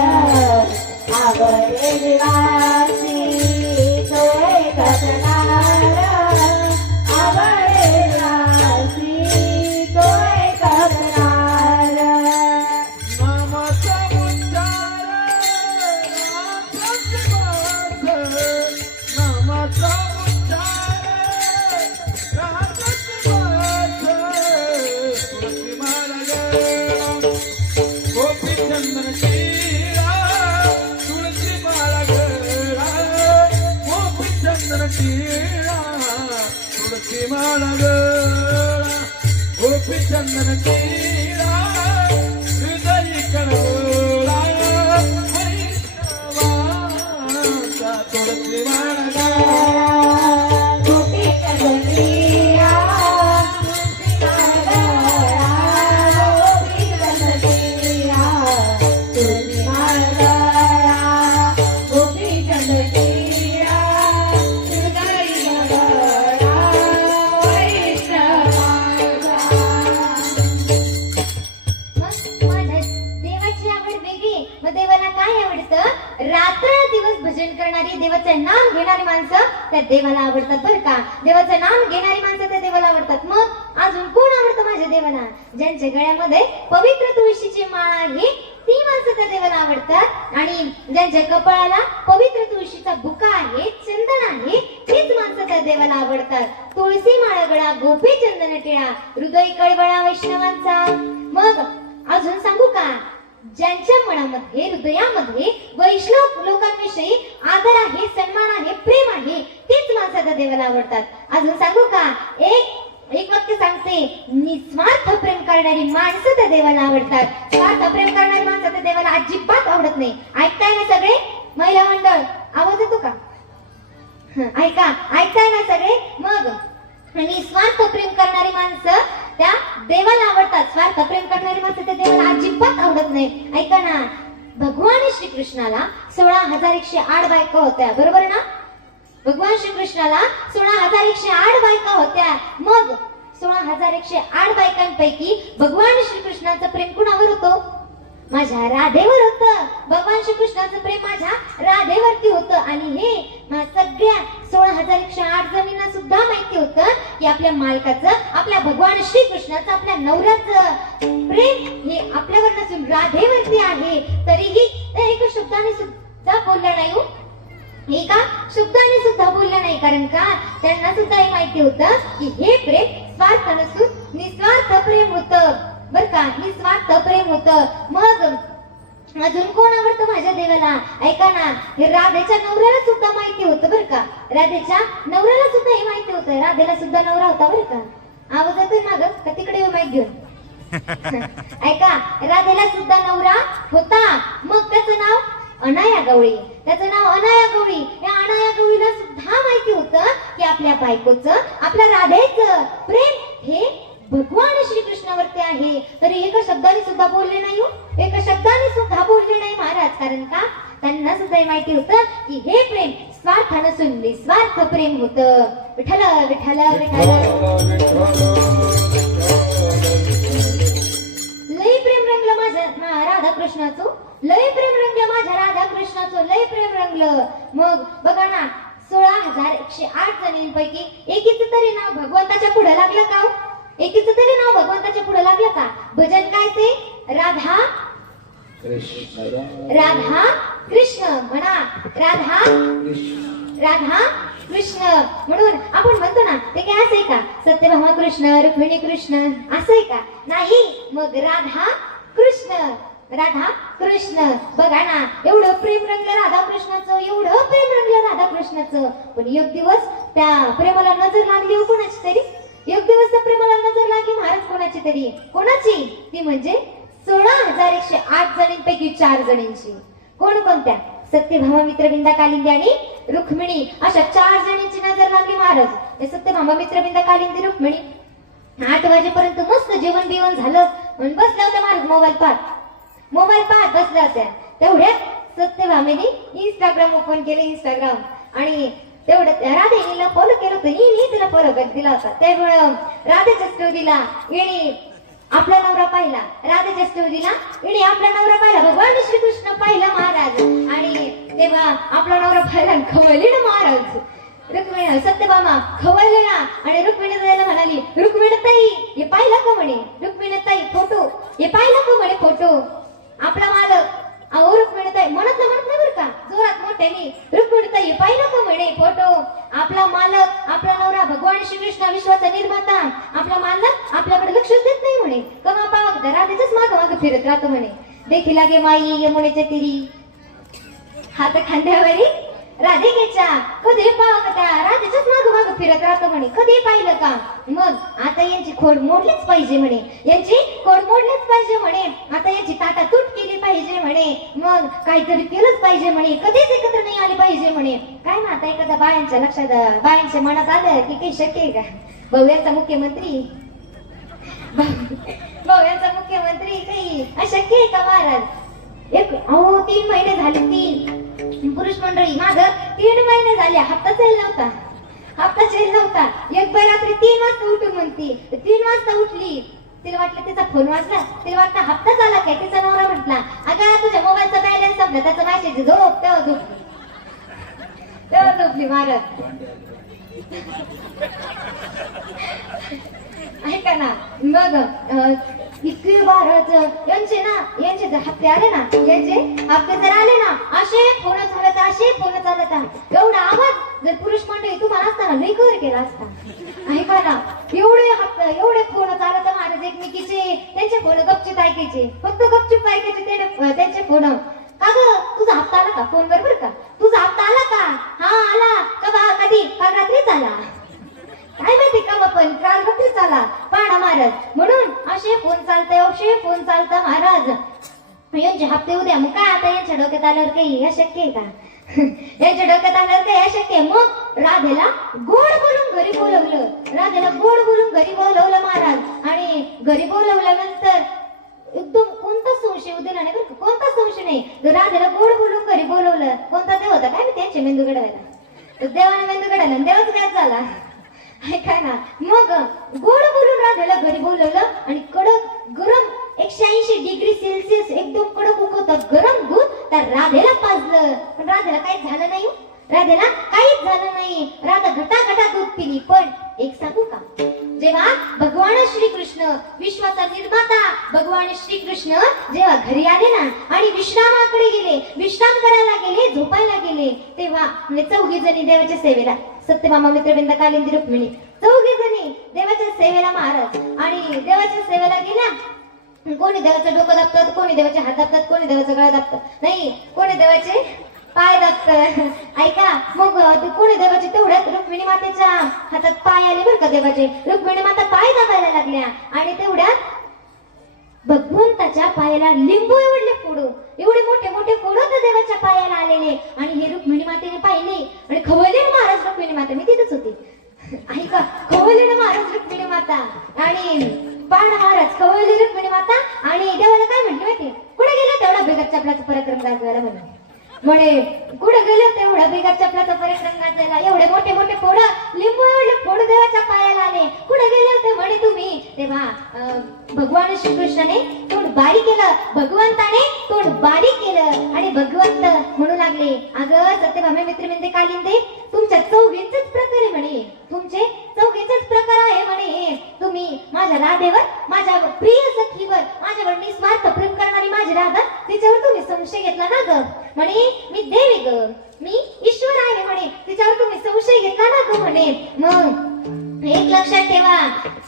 आवडे देवासी तो एक प्रकार. आवडे देवासी तो एक प्रकार. नामाचा उच्चार रात्रंदिवस. नामाचा उच्चार रात्रंदिवस. तुळशी महाराज गोपीचंदन टिळा. तुळशी महाराज गोपीचंदन टिळा. तुळशी महाराज गोपीचंदन टिळा. हृदय कळवळा वैष्णवाचा. तुळशी महाराज गोपी चंद्रिया. गोपी चंद्रिया. तुझी माळा. गोपी चंद्रिया. हृदय कळवळा वैष्णवाचा. मग माझ्या देवाची आवड वेगळी. मग देवाला काय आवडतं? रात्रंदिवस भजन करणारी, देवाचं नाम घेणारी माणसं त्या देवाला आवडतात बरं का. देवाचं नाम घेणारी माणसं त्या देवाला आवडतात. मग अजून कोण आवडतं माझ्या देवाला? ज्यांच्या गळ्यामध्ये पवित्र तुळशीची माळ आहे ती माणसं त्या देवाला आवडतात. आणि ज्यांच्या कपाळाला पवित्र तुळशीचा बुका आहे, चंदन आहे, तीच माणसं त्या देवाला आवडतात. तुळशी माळ गळा, गोपी चंदन टिळा, हृदय कळवळा वैष्णवांचा. मग अजून सांगू का? ज्यांच्या मनामध्ये, हृदयामध्ये वैष्णव लोकांविषयी आदर आहे, सन्मान आहे, प्रेम आहे, तीच माणसं त्या देवाला आवडतात. अजून सांगू का? एक वाक्य सांगते, निस्वार्थ प्रेम करणारी माणसं त्या देवाला आवडतात. स्वार्थ प्रेम करणारी माणसं त्या देवाला अजिबात आवडत नाही. ऐकताय ना सगळे? महिला मंडळ आवाज येतो का? ऐका, ऐकताय ना सगळे? मग निस्वार्थ प्रेम करणारी माणसं त्या देवाला आवडतात. स्वार्थ प्रेम करणारी माणसं त्या देवाला अजिबात आवडत नाही. ऐका ना, भगवान श्रीकृष्णाला 16,108 बायका होत्या, बरोबर ना? भगवान श्रीकृष्णाला 16,108 बायका होत्या. मग 16,108 बायकांपैकी भगवान श्रीकृष्णाचं प्रेम कुणावर होतं? माझ्या राधेवर होतं. भगवान श्रीकृष्णाचं प्रेम माझ्या राधेवरती होतं. आणि हे सगळ्या 16,108 जणींना सुद्धा माहिती होतं की आपल्या मालकाचं, आपल्या भगवान श्रीकृष्णाचं, आपल्या नवऱ्याचं प्रेम हे आपल्यावर नसून राधेवरती आहे. तरीही ते एका शब्दाने सुद्धा बोललं नाही. एका शब्दाने सुद्धा बोललं नाही. कारण का? त्यांना सुद्धा हे माहिती होतं की हे प्रेम स्वार्थ नसून निस्वार्थ प्रेम होतं, बर का? निस्वार्थ प्रेम होतं. मग अजून कोण आवडतं माझ्या देवाला? ऐका ना, हे राधेच्या नवऱ्याला सुद्धा माहिती होतं बरं का. राधेच्या नवऱ्याला सुद्धा हे माहिती होतं. राधेला सुद्धा नवरा होता बरं का. आवाज येतोय माग का? तिकडे येऊ माहिती घेऊन. ऐका, राधेला सुद्धा नवरा होता. मग त्याचं नाव अनाया गवळी. त्याचं नाव अनाया गवळी. या अनाया गवळीला सुद्धा माहिती होतं की आपल्या बायकोचं, आपल्या राधेचं प्रेम हे भगवान श्रीकृष्णावरती आहे. तरी एका शब्दाने सुद्धा बोलले नाही. एका शब्दाने सुद्धा बोलले नाही. कारण का त्यांना सुद्धा हे माहिती होतं की हे प्रेम स्वार्थ नसून निस्वार्थ प्रेम होतं. विठ्ठल विठ्ठल विठ्ठल. लय प्रेम रंगलं माझ्या राधाकृष्णाचं, लय प्रेम रंगलं माझ्या राधाकृष्णाचं, लय प्रेम रंगलं. मग बघा ना 16,108 जणींपैकी एकीचं तरी नाव भगवंताच्या पुढे लागलं का? एकीचं तरी नाव भगवंताच्या पुढे लागलं का? भजन काय ते? राधा राधा कृष्ण म्हणा, राधा राधा कृष्ण म्हणून आपण म्हणतो ना. ते काय असं आहे का सत्यभामा कृष्ण रुक्मिणी कृष्ण असं आहे का? नाही. मग राधा कृष्ण, राधा कृष्ण. बघा ना एवढं प्रेम रंगलं राधाकृष्णाचं, एवढं प्रेम रंगलं राधाकृष्णाचं. पण एक दिवस त्या प्रेमाला नजर लागली हो कोणाची तरी. एक दिवस त्या प्रेमाला नजर लागली महाराज कोणाची तरी. कोणाची? ती म्हणजे 16,108 जणींपैकी 4 जणींची. कोणत्या? सत्यभामा मित्रविंदा कालिंदी आणि रुक्मिणी अशा 4 जणींची नजर लागली महाराज. सत्यभामा मित्रविंदा कालिंदी रुक्मिणी 8 वाजेपर्यंत मस्त जेवण बिवण झालं आणि बसल्या होत्या महाराज मोबाईल पाहत बसल्या होत्या. तेवढ्यात सत्यभामेने इंस्टाग्राम ओपन केलं, इंस्टाग्राम. आणि तेवढं राधेला फॉलो केलं होतं. हिने तिला फॉलो दिला होता. त्यामुळे राधेच्या स्टोरीला हिने आपला नवरा पाहिला, राधेच्या स्टोरीला हिने आपला नवरा पाहिला, भगवान श्रीकृष्ण पाहिला महाराज. आणि तेव्हा आपला नवरा पाहिला खवळली ना महाराज. रुक्मिणी सत्यभामा खवळली ना. आणि रुक्मिणी जायला म्हणाली, रुक्मिणी ताई हे पाहिला का म्हणे? रुक्मिणी ताई फोटो हे पाहिला का म्हणे? फोटो आपला मालक. अहो रुक्मिणीताई म्हणत नाही बरं का, जोरात मोठ्याने. रुक्मिणीताई पाहिलं का म्हणे फोटो? आपला मालक, आपला नवरा भगवान श्रीकृष्ण विश्वाचा निर्माता, आपला मालक आपल्याकडे लक्षच देत नाही म्हणे. कमा पावक राधेच्याच मागं फिरत राहतो म्हणे. देखी लागे माई यमुनेच्या तिरी हात खांद्यावरी राधिकेच्या, कधी पावक त्या राधेच्याच मागं फिरत राहतो म्हणे. कधी पाहिलं का? मग आता यांची खोड मोडलीच पाहिजे म्हणे, यांची खोड मोडलीच पाहिजे म्हणे. आता याची ताटा तूट केली पाहिजे म्हणे. मग काहीतरी केलंच पाहिजे म्हणे, कधीच एकत्र नाही आली पाहिजे म्हणे. काय ना आता एखाद्या बायांच्या लक्षात बायांच्या मनात आलं की काही शक्य आहे का? भाऊ मुख्यमंत्री काही अशक्य आहे का महाराज? अहो 3 महिने झाले. 3 पुरुष मंडळी माझं 3 महिने झाले. हप्ता चेल नव्हता. एक बाई रात्री 3 वाजता उठून म्हणती. 3 वाजता उठली. तिला वाटलं तिचा फोन वाजला, तिला वाटलं हप्ता झाला काय. तिचा नवरा म्हटला, अगं तुझ्या मोबाईलचा बॅलन्स संपला, त्याचा मेसेज तेव्हा झोपली महाराज. ऐका ना. मग इतके महाराज यांचे जर हप्ते आले ना, हप्ते जर आले ना, असे फोन चालत. एवढा आवाज जर पुरुष मंडळी तुम्हाला असताना लई कवर केला असता. ऐका ना एवढे हप्ते एवढे फोन चालत महाराज एकमेकीचे. त्यांचे फोन गपचूप ऐकायचे, फक्त गपचूप ऐकायचे त्यांचे फोन. का ग तुझा हप्ता आला का? फोन बरोबर का? तुझा हप्ता आला का? हा आला का बा? कधी? काल रात्रीच आला. काय माहिती का आपण काल रात्रीच आला पाडा महाराज. म्हणून असे फोन चालतं महाराज. यांचे हप्ते उद्या. मग काय आता यांच्या डोक्यात आल्यावर काही अशक्य आहे का? यांच्या डोक्यात आल्यावर काही अशक्य आहे. मग राधेला गोड बोलून घरी बोलवलं महाराज. आणि घरी बोलवल्यानंतर एकदम कोणता संशय उद्या नाही बरं, कोणता संशय नाही. राधेला गोड बोलून घरी बोलवलं. कोणता देव होता काय? त्यांचे मेंदू घडवायला. देवाने मेंदू घडवला, देवाच काय झाला. ऐका ना. मग गोड बोलून राधेला घरी बोलवलं आणि कडक गरम 180 डिग्री सेल्सिअस एकदम कडक उकळतं गरम दूध त्या राधेला पाजलं. पण राधेला काहीच झालं नाही. राधा घटा दूध पिली. पण एक सांगू का? जेव्हा भगवान श्रीकृष्ण विश्वाचा निर्माता भगवान श्रीकृष्ण जेव्हा घरी आले ना आणि विश्रामाकडे गेले, विश्राम करायला गेले, झोपायला गेले, तेव्हा 4 जणी देवाच्या सेवेला, सत्यभामा मित्रविंदा कालिंदी रुक्मिणी 4 जणी देवाच्या सेवेला महाराज. आणि देवाच्या सेवेला गेल्या. कोणी देवाचं डोकं दाबतात, कोणी देवाचे हात दाबतात, कोणी देवाचा गळा दाबतात, नाही कोणी देवाचे पाय दाबतात. ऐका. मग कोणी देवाचे तेवढ्यात रुक्मिणी मातेच्या हातात पाय आले बरं का देवाचे. रुक्मिणी माता पाय दाबायला लागल्या आणि तेवढ्यात भगवंताच्या पायाला लिंबू एवढे मोठे फोड त्या देवाच्या पायाला आलेले. आणि हे रुक्मिणी मातेने पाहिले आणि खवळले महाराज रुक्मिणी माता. मी तिथेच होती. ऐका. खवळले ना महाराज रुक्मिणी माता आणि पाण महाराज खवळली रुक्मिणी माता. आणि देवाला काय म्हटलं माहिती? कुठे गेला तेवढा बेगरच्या चपलाचं पराक्रम गाजवायला म्हणे कुठं गेले होते एवढा बिगर चपलाचा पराक्रम गाजवायला, एवढे मोठे मोठे फोड फोड देवाच्या पायाला आले, कुठं गेले होते म्हणे तुम्ही. तेव्हा भगवान श्रीकृष्णाने तोंड बारीक केलं, भगवंताने तोंड बारीक केलं आणि भगवंत म्हणू लागले, अगं सत्यभामे मित्रमिंदे कालिंदे, तुमच्या चौघींचेच प्रकार आहे म्हणे, तुमचे चौघींचेच प्रकार आहे म्हणे. तुम्ही माझ्या राधेवर, माझ्या प्रिय सखीवर, माझ्यावर निस्वार्थ प्रेम करणारी माझी राधा, तिच्यावर तुम्ही संशय घेतला ना ग म्हणे. मी देवी ग, मी ईश्वर आहे म्हणे, तिच्यावर तुम्ही संशय घेतला ना ग म्हणे. मग एक लक्षात ठेवा,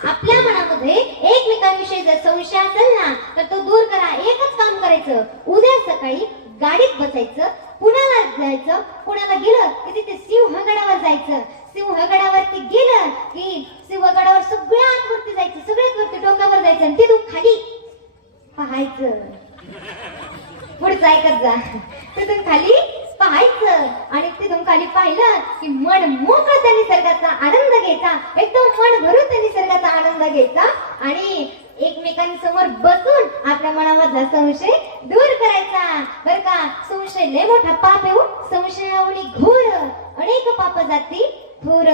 आपल्या मनामध्ये एकमेकांविषयी जर संशय असेल ना तर तो दूर करा. एकच काम करायचं, उद्या सकाळी गाडीत बसायचं, पुण्याला जायचं, पुण्याला गेलं की तिथे सिंहगडावर जायचं, सिंहगडावरती गेलं की सिंहगडावर सगळ्यात वरती जायचं, सगळ्यात वरती टोकावर जायचं आणि तिथून खाली पाहायचं. पुढचं ऐकत जा, तिथून खाली पाहायचं आणि तिथून खाली पाहिलं की मन मोकळं त्या निसर्गाचा आनंद घ्यायचा, एकदम मन भरून त्या निसर्गाचा आनंद घ्यायचा आणि एकमेकांसमोर बसून आपल्या मनामधला संशय दूर करायचा. बर का, संशय लय मोठा पाप येऊ, संशयावणी घोर अनेक पाप जाती थोर.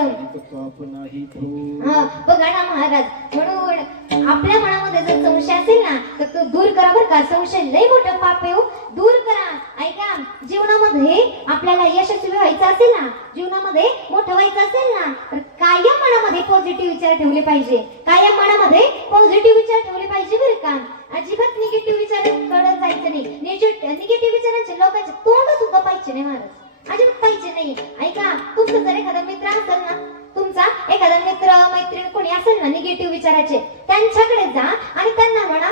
बघा ना महाराज, म्हणून आपल्या मनामध्ये जर संशय असेल ना तर तो दूर करा. बर का, संशय लय मोठा पाप येऊ, दूर करा. ऐका, जीवनामध्ये आपल्याला यशस्वी व्हायचं असेल ना, जीवनामध्ये मोठं व्हायचं असेल ना तर कायम मनामध्ये पॉझिटिव्ह विचार ठेवले पाहिजे, कायम मनामध्ये पॉझिटिव्ह विचार ठेवले पाहिजे. बरं का, अजिबात निगेटिव्ह विचारांकडे जायचं नाही. निगेटिव्ह विचारांचे लोकांचे तोंड सुद्धा पाहिजे नाही महाराज, अजिबात पाहिजे नाही. ऐका, तुमचा जर एखादा मित्र असेल ना, तुमचा एखादा मित्र मैत्रीण कोणी असेल ना निगेटिव्ह विचाराचे, त्यांच्याकडे जा आणि त्यांना म्हणा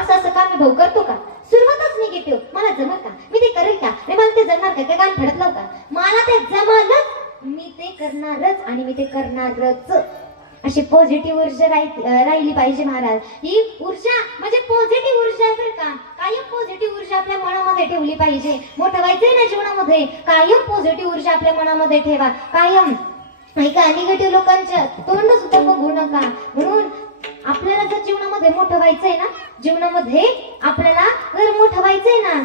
असं असं काम मी भाऊ करतो का. सुरुवातच निगेटिव्ह, मला जमल का, मी ते करेल का, मी मला ते जमणार का, ते काम फडत लावू का, मला ते जमलच, मी ते करणारच आणि मी ते करणारच. अशी पॉझिटिव्ह ऊर्जा राहिली पाहिजे महाराज. ही ऊर्जा म्हणजे पॉझिटिव्ह ऊर्जा आहे बरं का, कायम पॉझिटिव्ह ऊर्जा आपल्या मनामध्ये ठेवली पाहिजे. मोठं व्हायचंय ना जीवनामध्ये, कायम पॉझिटिव्ह ऊर्जा आपल्या मनामध्ये ठेवा कायम. ऐका, निगेटिव्ह लोकांच्या तोंड सुद्धा बघू नका. म्हणून आपल्याला जर जीवनामध्ये मोठं व्हायचंय ना, जीवनामध्ये आपल्याला जर मोठं व्हायचंय ना,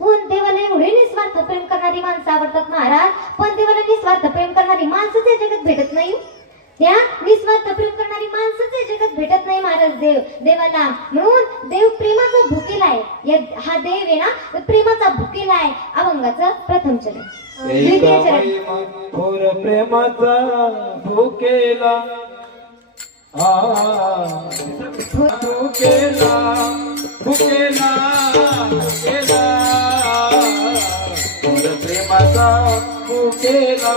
पण देवाला एवढे निस्वार्थ प्रेम करणारी माणसं आवडतात महाराज. पण देवाला निस्वार्थ प्रेम करणारी माणसं त्या जगात भेटत नाही, त्या निस्वार्थ प्रेम करणारी माणसंच या जगात भेटत नाही महाराज देवाला. म्हणून देव प्रेमाचा भुकेला आहे. हा देव आहे ना प्रेमाचा भुकेला आहे. अभंगाचं प्रथम चरण, द्वितीय चरण. थोर प्रेमाचा भुकेला भुकेला भुकेला भुकेला, थोर प्रेमाचा भुकेला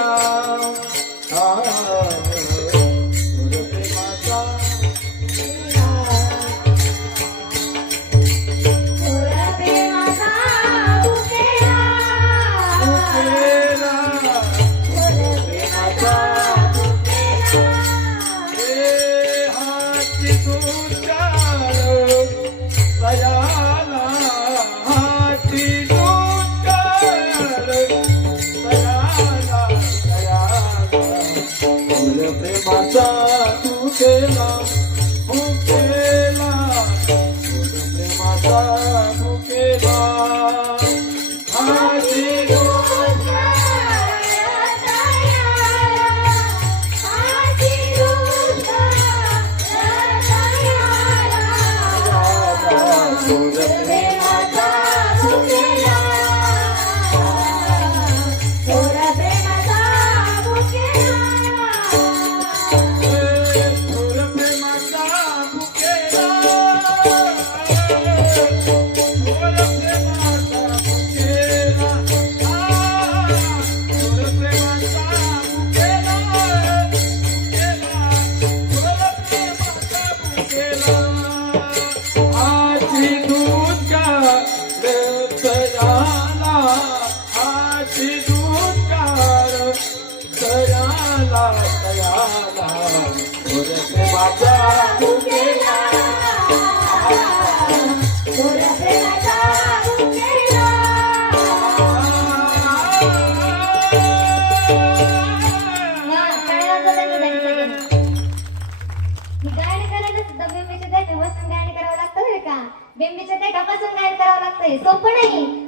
बेंबीच्या देठापासून गायन करावं लागतंय, सोपं नाही.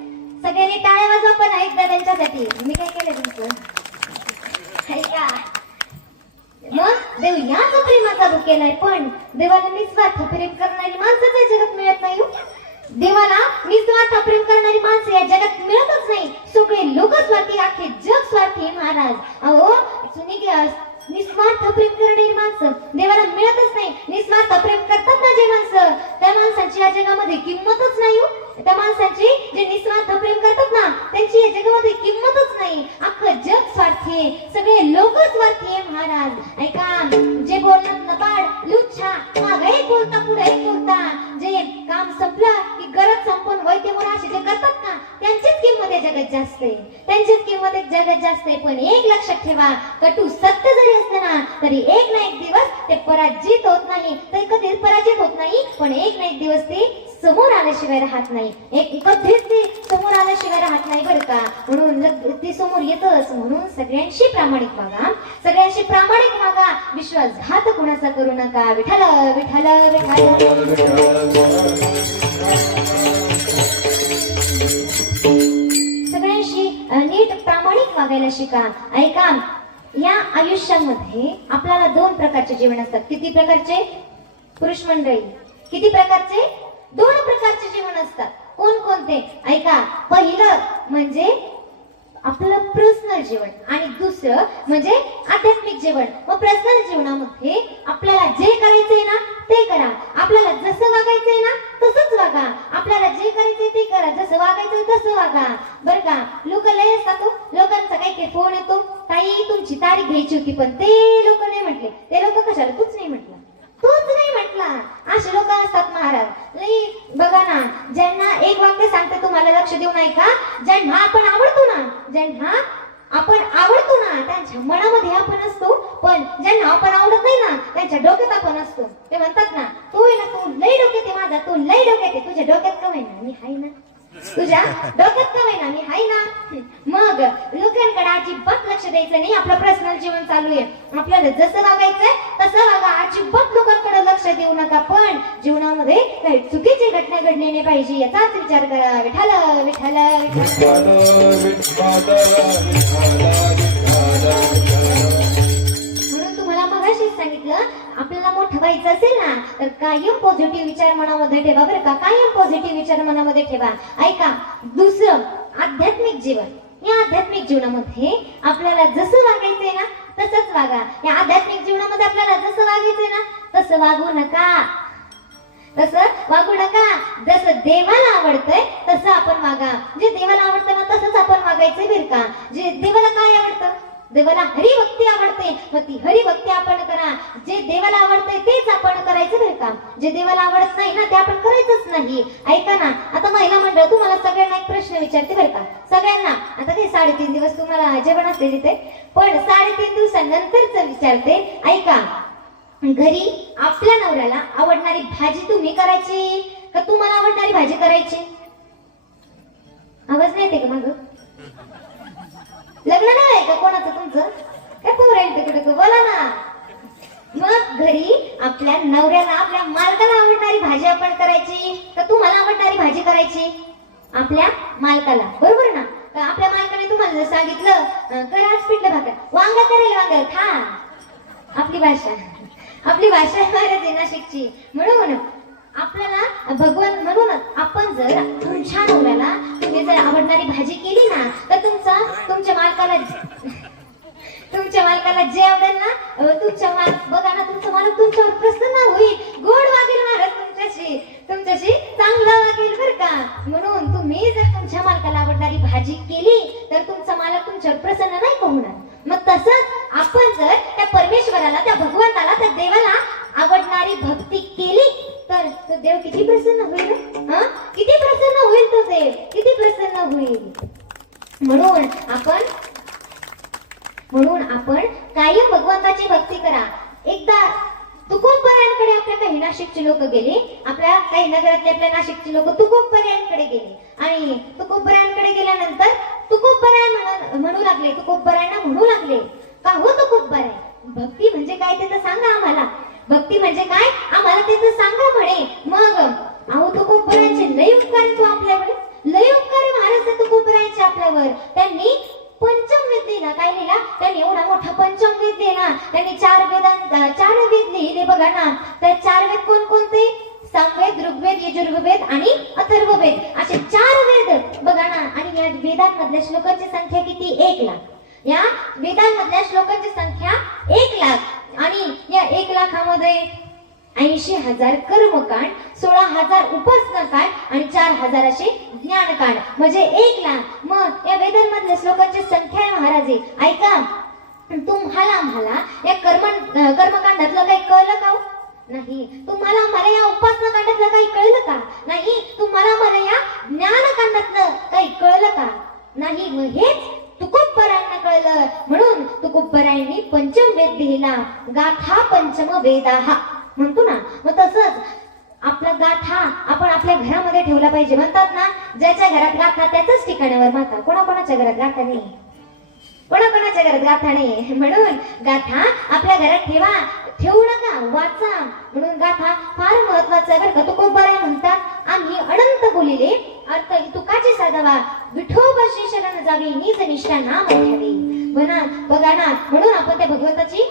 सगळ्यांनी टाळ्या वाजवा पण एकदा त्यांच्यासाठी. मी काय केलं तुमचं ऐका. मग देव याच प्रेमाचा रूप केलाय, पण देवाला निस्वार्थ प्रेम करणारी माणसं या जगात मिळत नाही हो. देवाला निस्वार्थ प्रेम करणारी माणसं या जगात मिळतच नाही. सगळे लोक स्वार्थी, अख्खे जग स्वार्थी महाराज. अहो निस्वार्थ प्रेम करणारी माणसं देवाला मिळतच नाही. निस्वार्थ प्रेम करतात ना जे माणसं, त्या माणसांची या जगामध्ये किंमतच नाही हो. त्या माणसांची जे निस्वार्थ प्रेम करतात ना त्यांची या जगामध्ये किंमतच नाही. अख्खं जग स्वार्थी आहे, सगळे लोक स्वार्थी आहे महाराज. ऐका, जे बोलतात नपाड लुच्छा, मागे बोलता पुढे बोलता, जे काम संपलं की गरज संपून वैद्य म्हणून असे जे करतात ना त्यांचीच किंमत या जगात जास्त आहे. त्यांचीच किंमत एक जगात जास्त आहे. पण एक लक्षात ठेवा, कटू सत्य जरी असलं ना तरी एक ना एक दिवस ते पराजित होत नाही. ते कधीच पराजित होत नाही, पण एक ना एक दिवस ते समोर आल्याशिवाय राहत नाही. कधीच ते समोर आल्याशिवाय राहत नाही बरं का. म्हणून ते समोर येतच. म्हणून सगळ्यांशी प्रामाणिक वागा, सगळ्यांशी प्रामाणिक वागा. विश्वासघात कुणाचा करू नका. विठ्ठल विठ्ठल विठ्ठल. सगळ्यांशी नीट प्रामाणिक वागायला शिका. ऐका, या आयुष्यामध्ये आपल्याला दोन प्रकारचे जीवन असतात. किती प्रकारचे पुरुष मंडळी? किती प्रकारचे? दोन प्रकारचे जीवन असतात. कोण कोणते? ऐका, पहिलं म्हणजे आपलं पर्सनल जीवन आणि दुसरं म्हणजे आध्यात्मिक जीवन. मग पर्सनल जीवनामध्ये आपल्याला जे करायचंय ना ते करा. आपल्याला जसं वागायचंय ना तसंच वागा. आपल्याला जे करायचंय ते करा, जसं वागायचंय तसं वागा बरं का. लोक लय असतात, लोकांचा काही फोन येतो, ताई तुमची तारीख घ्यायची होती, पण ते लोक नाही म्हटले. ते लोक कशाला? तूच नाही म्हटलं, तूच नाही म्हटला. असे लोक असतात महाराज. नाही बघा ना, ज्यांना एक वाक्य सांगते तुम्हाला लक्ष देऊ नाही का, ज्यांना आपण आवडतो ना, ज्यांना आपण आवडतो ना त्यांच्या मनामध्ये आपण असतो, पण ज्यांना आपण आवडत नाही ना त्यांच्या डोक्यात आपण असतो. ते म्हणतात ना, तू आहे ना, तू लय डोक्यात आहे माझा, तू लय डोक्यात आहे. तुझ्या डोक्यात का ना मी हाय ना, तुझ्या डोक्यात का ना मी हाय ना. मग लोकांकडे अजिबात लक्ष द्यायचं नाही. आपलं पर्सनल जीवन चालू आहे, आपल्याला जसं वागायचंय तसं वागा. अजिबात लोकांकडे लक्ष देऊ नका. पण जीवनामध्ये काही चुकीची घटना घडली नाही पाहिजे याचाच विचार करा. विठ्ठल विठ्ठल विठ्ठल. म्हणून तुम्हाला मगाशीच सांगितलं, आपल्याला मोठं व्हायचं असेल ना तर कायम पॉझिटिव्ह विचार मनामध्ये ठेवा बरं का. कायम पॉझिटिव्ह विचार मनामध्ये ठेवा. ऐका, दुसरं आध्यात्मिक जीवन. या आध्यात्मिक जीवनामध्ये आपल्याला जसं वागायचंय ना तसंच वागा. या आध्यात्मिक जीवनामध्ये आपल्याला जसं वागायचंय ना तसं वागू नका. तसं वागू नका. जसं देवाला आवडतंय तसं आपण वागा. जे देवाला आवडतं ना तसंच आपण वागायचंय बरं का. जे देवाला काय आवडतं? देवाला हरिभक्ती आवडते, मग ती हरिभक्ती आपण करा. जे देवाला आवडतंय तेच आपण करायचं बरं का. जे देवाला आवडत नाही ना ते आपण करायचंच नाही. ऐका ना, आता महिला मंडळ तुम्हाला सगळ्यांना एक प्रश्न विचारते बरं का. सगळ्यांना आता काही 3.5 दिवस तुम्हाला जेवण असते तिथे, पण 3.5 दिवसानंतरच विचारते. ऐका, घरी आपल्या नवऱ्याला आवडणारी भाजी तुम्ही करायची का तुम्हाला आवडणारी भाजी करायची? आवाज नाही येते का माझं? लग्न नाही आहे का कोणाचं तुमचं? काय पोर आहे तिकडे? बोला ना. मग घरी आपल्या नवऱ्याला, आपल्या मालकाला आवडणारी भाजी आपण करायची का तुम्हाला आवडणारी भाजी करायची? आपल्या मालकाला, बरोबर ना. आपल्या मालकाने तुम्हाला जर सांगितलं कर आज पिठलं भाकर, वांग करेल वांग खा. आपली भाषा, आपली भाषा आहे नाशिकची. म्हणून आपल्याला भगवान, म्हणून आपण जर तुमच्या नवऱ्याला तुम्ही जर आवडणारी भाजी केली ना तर तुमच्या मालकाला जे आवडेल ना, बघा ना, तुमचा मालक तुमच्यावर प्रसन्न होईल, गोड वागेल महाराज तुमच्याशी चांगला वागेल बरं का. म्हणून तुम्ही जर तुमच्या मालकाला आवडणारी भाजी केली तर तुमचा मालक तुमच्यावर प्रसन्न नाही होणार. मग तसंच आपण जर त्या परमेश्वराला, त्या भगवंताला, त्या देवाला आवडणारी भक्ती केली तर तो देव किती प्रसन्न होईल. किती प्रसन्न होईल तो देव, किती प्रसन्न होईल. म्हणून आपण कायम भगवंताची भक्ती करा. एकदा तुकोबरायांकडे आपल्या काही नाशिकचे लोक गेले, आपल्या काही नगरातले आपल्या नाशिकचे लोक तुकोबरायांकडे गेले आणि तुकोबरायांकडे गेल्यानंतर तुकोबराय म्हणू लागले का हो तुकोबराय, भक्ती म्हणजे काय ते तर सांगा आम्हाला. भक्ती म्हणजे काय आम्हाला ते तर सांगा म्हणे. मग अहो तुकोबरायांचे लय उपकार तो आपल्याकडे, लय उपकार महाराज तुकोबराय झाल्यावर त्यांनी पंचमवेद लिहिला. काय लिहिला त्यांनी? एवढा मोठा पंचमवेद लिहिला त्यांनी. 4 वेद लिहिले बघा ना. तर 4 वेद कोणकोणते? सामवेद, ऋग्वेद, यजुर्वेद आणि अथर्ववेद असे 4 वेद बघा ना. आणि या वेदांमधल्या श्लोकांची संख्या किती? 1 लाख. या वेदांमधल्या श्लोकांची संख्या 1 लाख. आणि या 1 लाखामध्ये 80,000 कर्मकांड, 16,000 उपासनाकांड आणि 4,000 असे ज्ञानकांड म्हणजे 1 लाख. मग या वेदांमधल्या श्लोकांची संख्या आहे महाराजे. ऐका, तुम्हाला मला या कर्मकांडातलं काही कळलं का? नाही. तुम्हाला मला या उपासना कांडातलं काही कळलं का? नाही. तुम्हाला मला या ज्ञानकांडातलं काही कळलं का? नाही. मग हेच तुकोबरायांना कळलं. म्हणून तुकोबरायांनी पंचमवेद लिहिला. गाथा पंचम वेदाहा म्हणतो ना. मग तसंच आपला गाथा आपण आपल्या घरामध्ये ठेवला पाहिजे. म्हणतात ना, ज्याच्या घरात गाथा त्याच्याच ठिकाणावर माता. कोणाकोणाच्या घरात गाथा नाही, कोणाकोणाच्या घरात गाथा नाही. म्हणून गाथा आपल्या घरात ठेवू नका, वाचा. म्हणून गाथा फार महत्वाचा आहे बरं का. तुकोबराय म्हणतात, आम्ही अनंत बोलिले अर्थ तुकाचे साधावा, विठोबाशी शरण जावी, निज निष्ठा नाम घ्यावे. बघा ना. म्हणून आपण त्या भगवंताची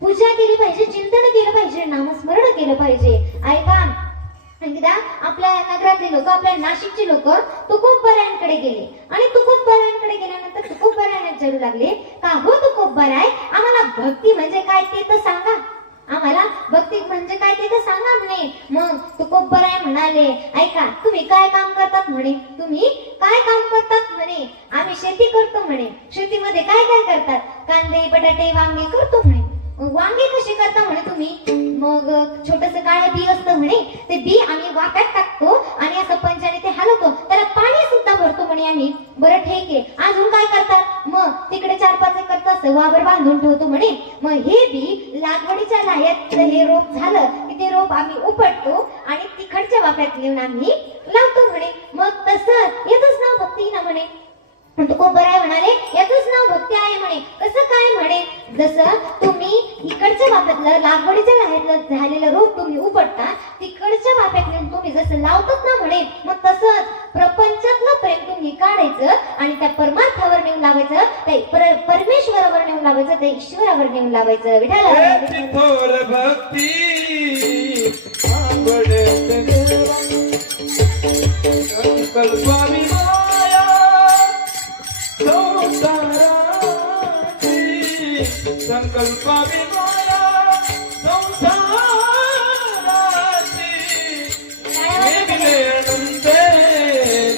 पूजा केली पाहिजे, चिंतन केलं पाहिजे, नामस्मरण केलं पाहिजे. ऐका, एकदा आपल्या नगरातले लोक, आपल्या नाशिकचे लोक तुकोबरायांकडे गेले. आणि तुकोबरायांकडे गेल्यानंतर तुकोबरायांना विचारू लागले, का हो तुकोबराय, आम्हाला भक्ती म्हणजे काय ते तर सांगा. आम्हाला भक्ती म्हणजे काय ते तर सांगा म्हणे. मग तुकोबराय म्हणाले, ऐका, तुम्ही काय काम करतात म्हणे? तुम्ही काय काम करतात म्हणे? आम्ही शेती करतो म्हणे. शेतीमध्ये काय काय करतात? कांदे, बटाटे, वांगे करतो म्हणे. वांगे कशी करता म्हणे तुम्ही? मग छोटस काळं बी असतं म्हणे, ते बी आम्ही वाट्यात टाकतो आणि असं पंचाने ते हलवतो, त्याला पाणी सुद्धा भरतो म्हणे आम्ही. बरं ठीक आहे, अजून काय करतात? मग तिकडे 4-5 एकरचा वावर बांधून ठेवतो म्हणे. मग हे बी लागवडीच्या लायत हे रोप झालं की ते रोप आम्ही उपटतो आणि तिकडच्या वाफ्यात नेऊन आम्ही लावतो म्हणे. मग तसं याचंच नाव भक्ती ना म्हणे. तुकोबराय म्हणाले, याचंच नाव भक्ती आहे म्हणे. कसं काय म्हणे? जसं तुम्ही इकडच्या वाफ्यातलं लागवडीच्या लायतलं झालेलं रोप तुम्ही उपटता, तिकडच्या वाफ्यात नेऊन तुम्ही जसं लावतात ना म्हणे, मग तसंच प्रपंचातलं प्रेम तुम्ही काढायचं आणि त्या परमार्थावर नेऊन लावायचं, ते परमेश्वरावर नेऊन लावायचं, ते ईश्वरावर नेऊन लावायचं. विठ्ठल भक्ती कल्पावी माया संसाराची, संकल्पावी माया संसाराची, हे दिले अनंते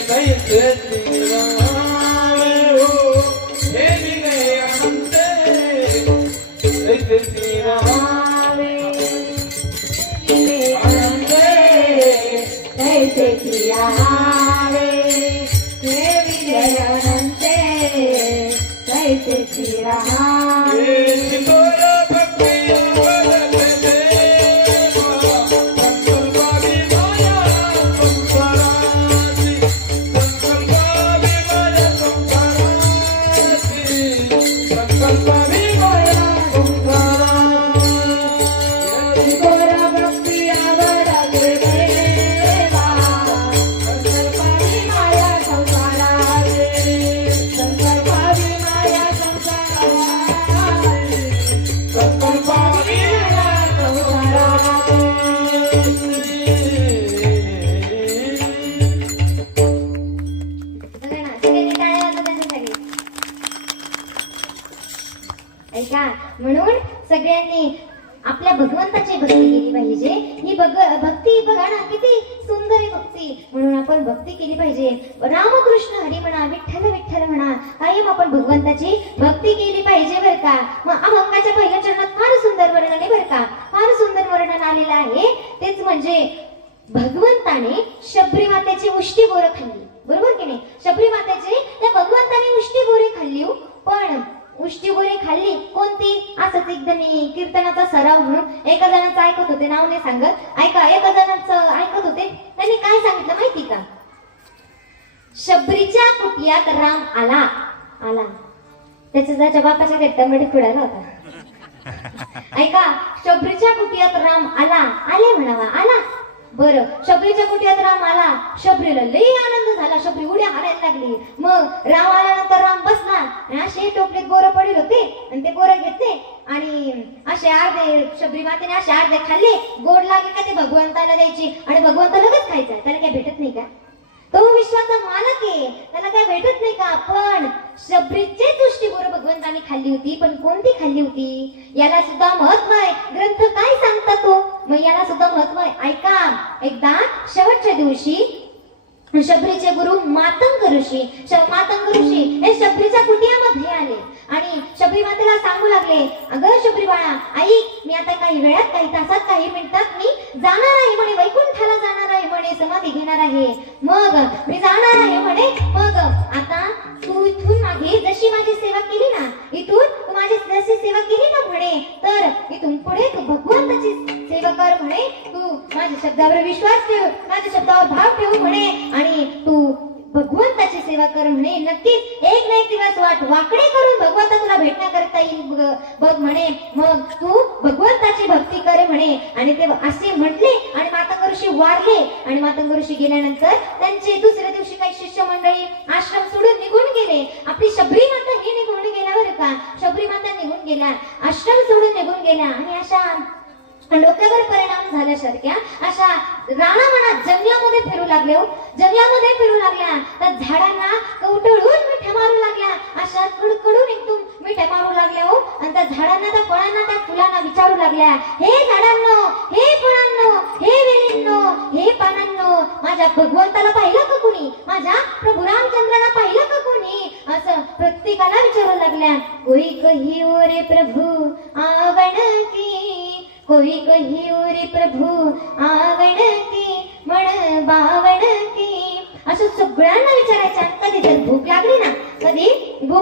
कैसे श्रीरामे हो, हे दिले अनंते कैसे श्रीरामे, अनंते कैसे श्रीरामे, हे विजय अनंते कैसे श्रीरामे. म्हणून सगळ्यांनी आपल्या भगवंताची भक्ती केली पाहिजे. ही भक्ती बघा ना किती सुंदर आहे भक्ती. म्हणून आपण भक्ती केली पाहिजे. रामकृष्ण हरी म्हणा, विठ्ठल विठ्ठल म्हणा, कायम आपण भगवंताची भक्ती केली पाहिजे बरं का. मग अभंगाच्या पहिल्या चरणात फार सुंदर वर्णन आहे बरं का, फार सुंदर वर्णन आलेलं आहे. तेच म्हणजे भगवंताने शबरी मातेची उष्टी बोरं खाल्ली, बरोबर की नाही? शबरी मातेची त्या भगवंताने उष्टी बोरे खाल्ली. पण उष्टी बोरे खाल्ली कोणती? असंच एकदम कीर्तनाचा सराव म्हणून एका जणांचं ऐकत होते, नाव नाही सांगत. ऐका, एका जणांचं ऐकत होते, त्यांनी काय सांगितलं माहिती का? शबरीच्या कुटियात राम आला. त्याच्या बापाच्या काही तंगडीत कुडाला होता. ऐका, शबरीच्या कुटियात राम आले म्हणावा, आला. बरं, शबरीच्या कुटियात राम आला. शबरीला लई आनंद झाला, शबरी उड्या हाणायला लागली. मग राम आल्यानंतर असे टोपलीत बोरं पडले होते आणि ते बोरं घेतले आणि असे अर्धे शबरी मातेने असे अर्धे खाल्ले. गोड लागले का ते भगवंताला द्यायची आणि भगवंत लगेच खायचा. त्याला काय भेटत नाही का? तो विश्वाचा मालक आहे, त्याला काय भेटत नाही का? पण शबरीचे तुष्टी बोरं भगवंताने खाल्ली होती. पण कोणती खाल्ली होती याला सुद्धा महत्व आहे. ग्रंथ काय सांगतात तो, मग याला सुद्धा महत्व आहे. ऐका, एकदा शेवटच्या दिवशी शबरीचे गुरु मातंग ऋषी हे शबरीच्या कुटियामध्ये आले आणि शबरी मातेला सांगू लागले, अगं शबरी बाळा, आई मी आता काही वेळात, काही तासात, काही मिनिटात मी जाणार आहे म्हणे, वैकुंठाला जाणार आहे म्हणे, समाधी घेणार आहे. मग मी जाणार आहे म्हणे. मग आता तू इथून मागे जशी माझी सेवा केली ना, इथून तू माझी जशी सेवा केली ना म्हणे, तर इथून पुढे तू भगवंताची सेवा कर म्हणे. तू माझ्या शब्दावर विश्वास ठेव, माझ्या शब्दावर भाव ठेव म्हणे आणि तू भगवंताची सेवा कर म्हणे. नक्कीच एक ना एक दिवस वाकडे करून भगवंता तुला भेटण्याकरता येईल बघ म्हणे. मग तू भगवंताची भक्ती कर म्हणे. आणि ते असे म्हटले आणि मातंग ऋषी वारले. आणि मातंग ऋषी गेल्यानंतर त्यांचे दुसऱ्या दिवशी काही शिष्य मंडळी आश्रम सोडून निघून गेले. आपली शबरी माता ही निघून गेल्या बरं का. शबरी माता निघून गेल्या, आश्रम सोडून निघून गेल्या आणि अशा डोक्यावर परिणाम झाल्यासारख्या अशा राणा मनात जंगलामध्ये फिरू लागले. जंगलामध्ये फिरू लागल्या तर झाडांना कवटळून मिठ्या मारू लागल्या. अशा कडकडून एकदम मिठ्या मारू लागल्या हो. आणि त्या झाडांना, त्या फळांना, त्या फुलांना विचारू लागल्या, हे झाडांनो, हे फळांनो, हे वेलींनो, हे पानांनो, माझ्या भगवंताला पाहिलं का कुणी? माझ्या प्रभू रामचंद्राला पाहिलं का कुणी? असं प्रत्येकाला विचारू लागल्या. कोई कहियो रे प्रभू आवण की, कोई कहियो रे प्रभू आवण की, मन बावण की. असं सगळ्यांना विचारायचं. कधी जर भूक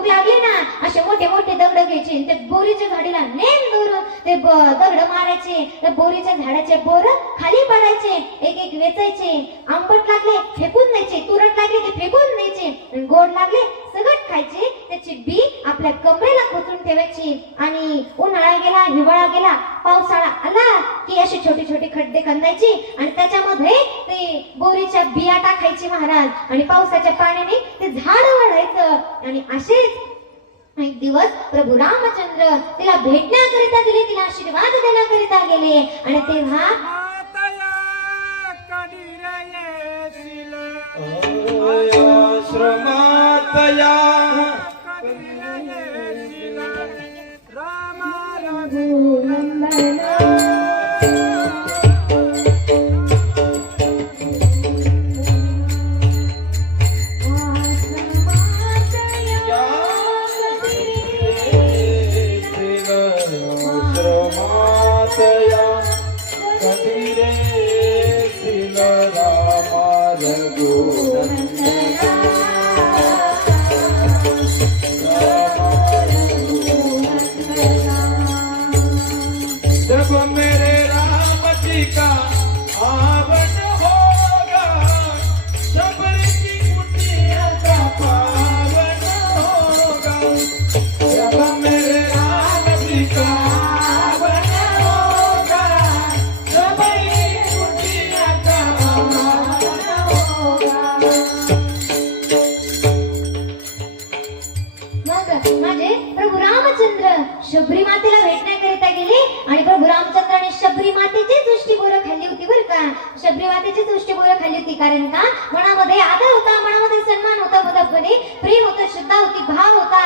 लागली ना, असे मोठे मोठे दगड घ्यायचे, ते बोरीच्या झाडीला नेम धरून ते दगड मारायचे, त्या बोरीच्या झाडाचे बोर खाली पाडायचे, एक एक वेचायचे. आंबट लागले फेकून द्यायचे, तुरट लागले ते फेकून द्यायचे, गोड लागले सगळं खायचे. त्याची बी आपल्या कमरेला खोचून ठेवायची. आणि उन्हाळा गेला, हिवाळा गेला, पावसाळा आला की असे छोटे छोटे खड्डे खंदायचे आणि त्याच्यामध्ये ते बोरीच्या बिया टाकायचे महाराज. आणि पावसाच्या पाण्याने ते झाड वाढायचं. आणि असेच एक दिवस प्रभू रामचंद्र तिला भेटण्याकरिता गेले, तिला आशीर्वाद देण्याकरिता गेले. आणि तेव्हा आश्रमातया शबरी मातेला भेटण्याकरिता गेले. आणि प्रभू रामचंद्राने शबरी मातेची दृष्टी बोरं खाल्ली होती बरं का. शबरी मातेची दृष्टी बोरं खाल्ली होती कारण का मनामध्ये आदर होता, मनामध्ये सन्मान होता, मनामध्ये प्रेम होतं, श्रद्धा होती, भाव होता.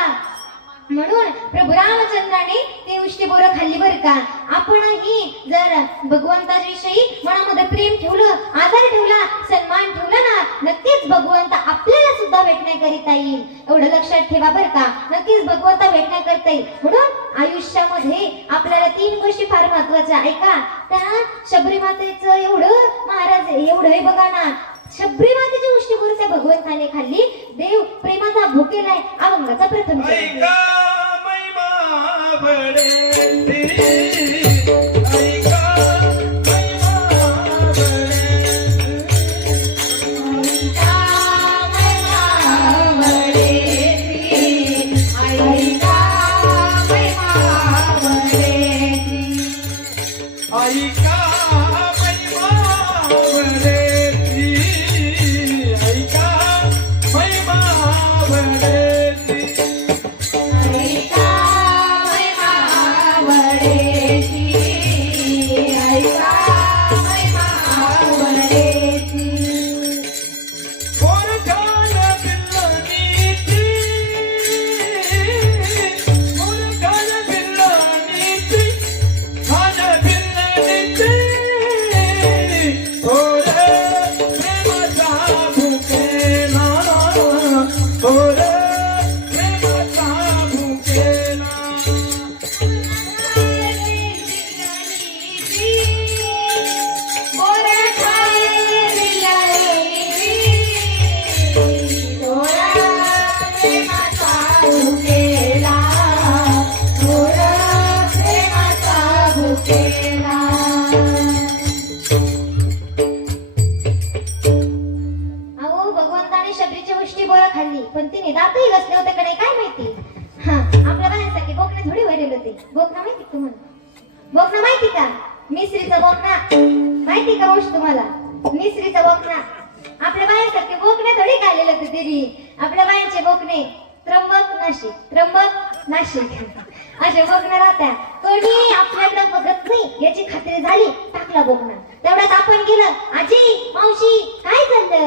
म्हणून प्रभू रामचंद्राने ते उष्टी बोरं खाल्ली बरं का. आपणही जर भगवंताविषयी मनामध्ये प्रेम ठेवलं, आदर ठेवला, सन्मान ठेवला ना, नक्कीच भगवंत आपल्याला सुद्धा भेटण्याकरिता येईल. एवढं लक्षात ठेवा बरं का. नक्कीच भगवंत भेटण्याकरिता येईल. म्हणून आयुष्यामध्ये आपल्याला 3 गोष्टी फार महत्वाच्या. ऐका, त्या शबरी मातेचं एवढं महाराज एवढं हे बघा ना, शबरी मातेची उष्टी बोरं त्या भगवंताने खाल्ली. देव प्रेमाचा भुकेलाय. अभंगाचा प्रथम थोर प्रेमाचा भुकेला अहो भगवंताने शबरीची मुष्टी बोरं खाल्ली पण तिने दातही घसले होते कडे काय माहिती. हा आपल्या बाहेरसारखे बोकणे थोडी वरेल होते. बोकणा माहिती का तुम्हाला? बोकणा माहिती का? मिसरीचा बोकणा माहिती का गोष्ट तुम्हाला? मिसरीचा बोकणा आपल्या बाहेरसारखे बोकणे थोडी खाल्लेले होते तिने. आपल्या बाहेरचे बोकणे त्र्यंबक नाशिक असे बोकणे राहत्या. कोणी आपल्याकडे बघत नाही याची खात्री झाली टाकला बोकणा. तेवढ्यात आपण गेलं आजी मावशी काय झालं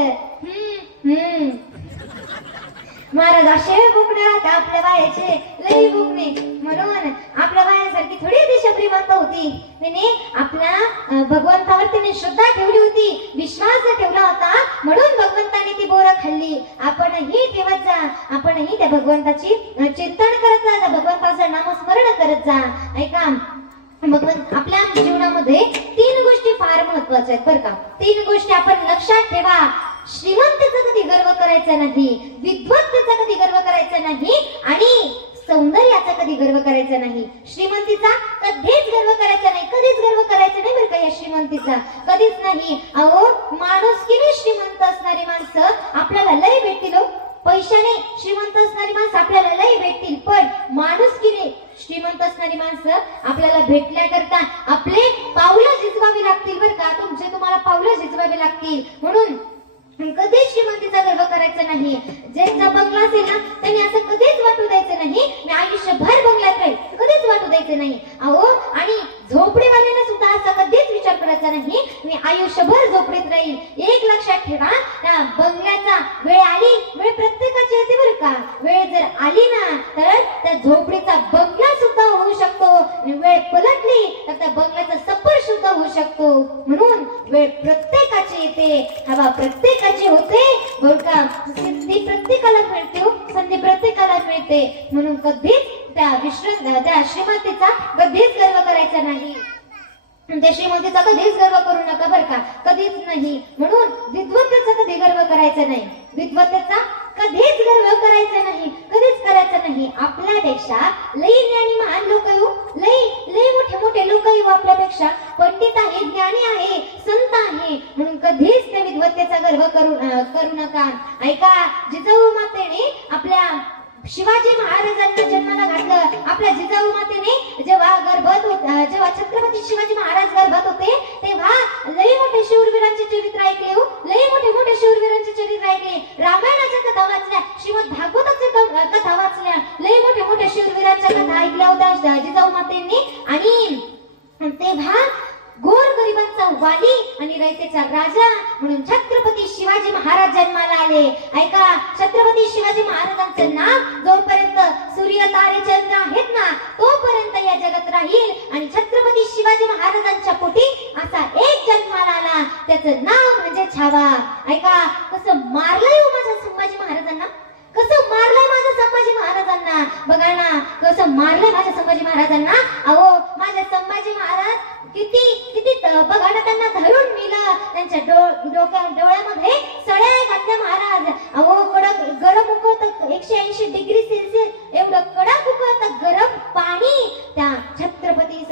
महाराज असे बोकणे राहत्या आपल्या बायाचे लई बोकणे. म्हणून आपल्या बायासारखी थोडी ती शबरीमंत होती. तिने आपल्या भगवंतावर तिने श्रद्धा ठेवली होती, विश्वास ठेवला होता म्हणून भगवंताने ती बोरं खाल्ली. आपणही ठेवत जा, आपणही त्या भगवंताची चिंतन करत जा, त्या भगवंताचं नामस्मरण करत जा. ऐका भगवंत आपल्या जीवनामध्ये 3 गोष्टी फार महत्वाच्या आहेत बरं का. 3 गोष्टी आपण लक्षात ठेवा. श्रीमंतीचा कधी गर्व करायचा नाही, विद्वत्तेचा कधी गर्व करायचा नाही आणि सौंदर्याचा कधी गर्व करायचा नाही. श्रीमंतीचा कधीच गर्व करायचा नाही, कधीच गर्व करायचा नाही बरं का. या श्रीमंतीचा कधीच नाही. अहो माणुसकीने श्रीमंत असणारी माणसं आपल्याला लय भेटतील. पैशाने श्रीमंत असणारी माणसं आपल्याला लय भेटतील पण माणुसकीने श्रीमंत असणारी माणसं आपल्याला भेटल्याकरता आपले पावलं झिजवावी लागतील बरं का. तुमचे तुम्हाला पावलं झिजवावी लागतील. म्हणून कधीच श्रीमंतीचा गर्व करायचा नाही. ज्यांचा बंगला असेल ना त्यांनी असं कधीच वाटू द्यायचं नाही मी आयुष्यभर बंगल्यात राहील, कधीच वाटू द्यायचं नाही. अहो आणि झोपडीवाल्याने सुद्धा असा कधीच विचार करायचा नाही मी आयुष्यभर झोपडीत राहील. एक लक्षात ठेवा त्या बंगल्याचा वेळ आली, वेळ प्रत्येकाची येते बरं का. वेळ जर आली ना तर त्या झोपडीचा बंगला सुद्धा होऊ शकतो आणि वेळ पलटली तर त्या बंगल्याचा सफर सुद्धा होऊ शकतो. म्हणून वेळ प्रत्येकाची येते, हवा प्रत्येकाची होते बरं का. संधी प्रत्येकाला मिळते, संधी प्रत्येकाला मिळते. म्हणून कधीच त्या श्रीमंतीचा कधीच गर्व करायचा नाही. त्या श्रीमंतीचा कधीच गर्व करू नका बरं का, कधीच नाही. म्हणून विद्वत्तेचा कधी गर्व करायचा नाही, विद्वत्तेचा कधीच गर्व करायचा नाही, कधीच करायचा नाही. आपल्यापेक्षा लई ज्ञानी महान लोक येऊ, लई मोठे लोक येऊ आपल्यापेक्षा, पंडित आहे, ज्ञानी आहे, संत आहे. म्हणून कधीच त्या विद्वत्तेचा गर्व करू नका. ऐका जिजाऊ मातेने आपल्या शिवाजी महाराजांना जन्माला घातलं. आपल्या जिजाऊ मातेने जेव्हा छत्रपती शिवाजी महाराज गर्भात होते तेव्हा लई मोठे शूरवीरांचे चरित्र ऐकले. लई मोठे शूरवीरांचे चरित्र ऐकले. रामायणाच्या कथा वाचल्या, श्रीमद भागवताच्या कथा वाचल्या, लई मोठे शूरवीरांच्या कथा ऐकल्या होत्या जिजाऊ मातेंनी. आणि तेव्हा गोरगरिबांचा वाली आणि रयतेचा राजा म्हणून छत्रपती शिवाजी महाराज जन्माला आले. ऐका छत्रपती शिवाजी महाराजांचं नाव जोपर्यंत सूर्य तारे चंद्र आहेत ना तोपर्यंत या जगात राहील. आणि छत्रपती शिवाजी महाराजांच्या पोटी असा एक जन्माला आला, त्याचं नाव म्हणजे छावा. ऐका कसं मारलंय माझ्या संभाजी महाराजांना, कसं मारलंय माझ्या संभाजी महाराजांना. बघा ना कसं मारलंय माझ्या संभाजी महाराजांना. अहो माझ्या संभाजी महाराज किती बघा ना त्यांना धरून नेलं, त्यांच्या डोळ्यामध्ये सळ्या घातल्या महाराज. अहो गरम उकळतं 180 डिग्री सेल्सिअस एवढं कडक उकळतं गरम पाणी त्या छत्रपती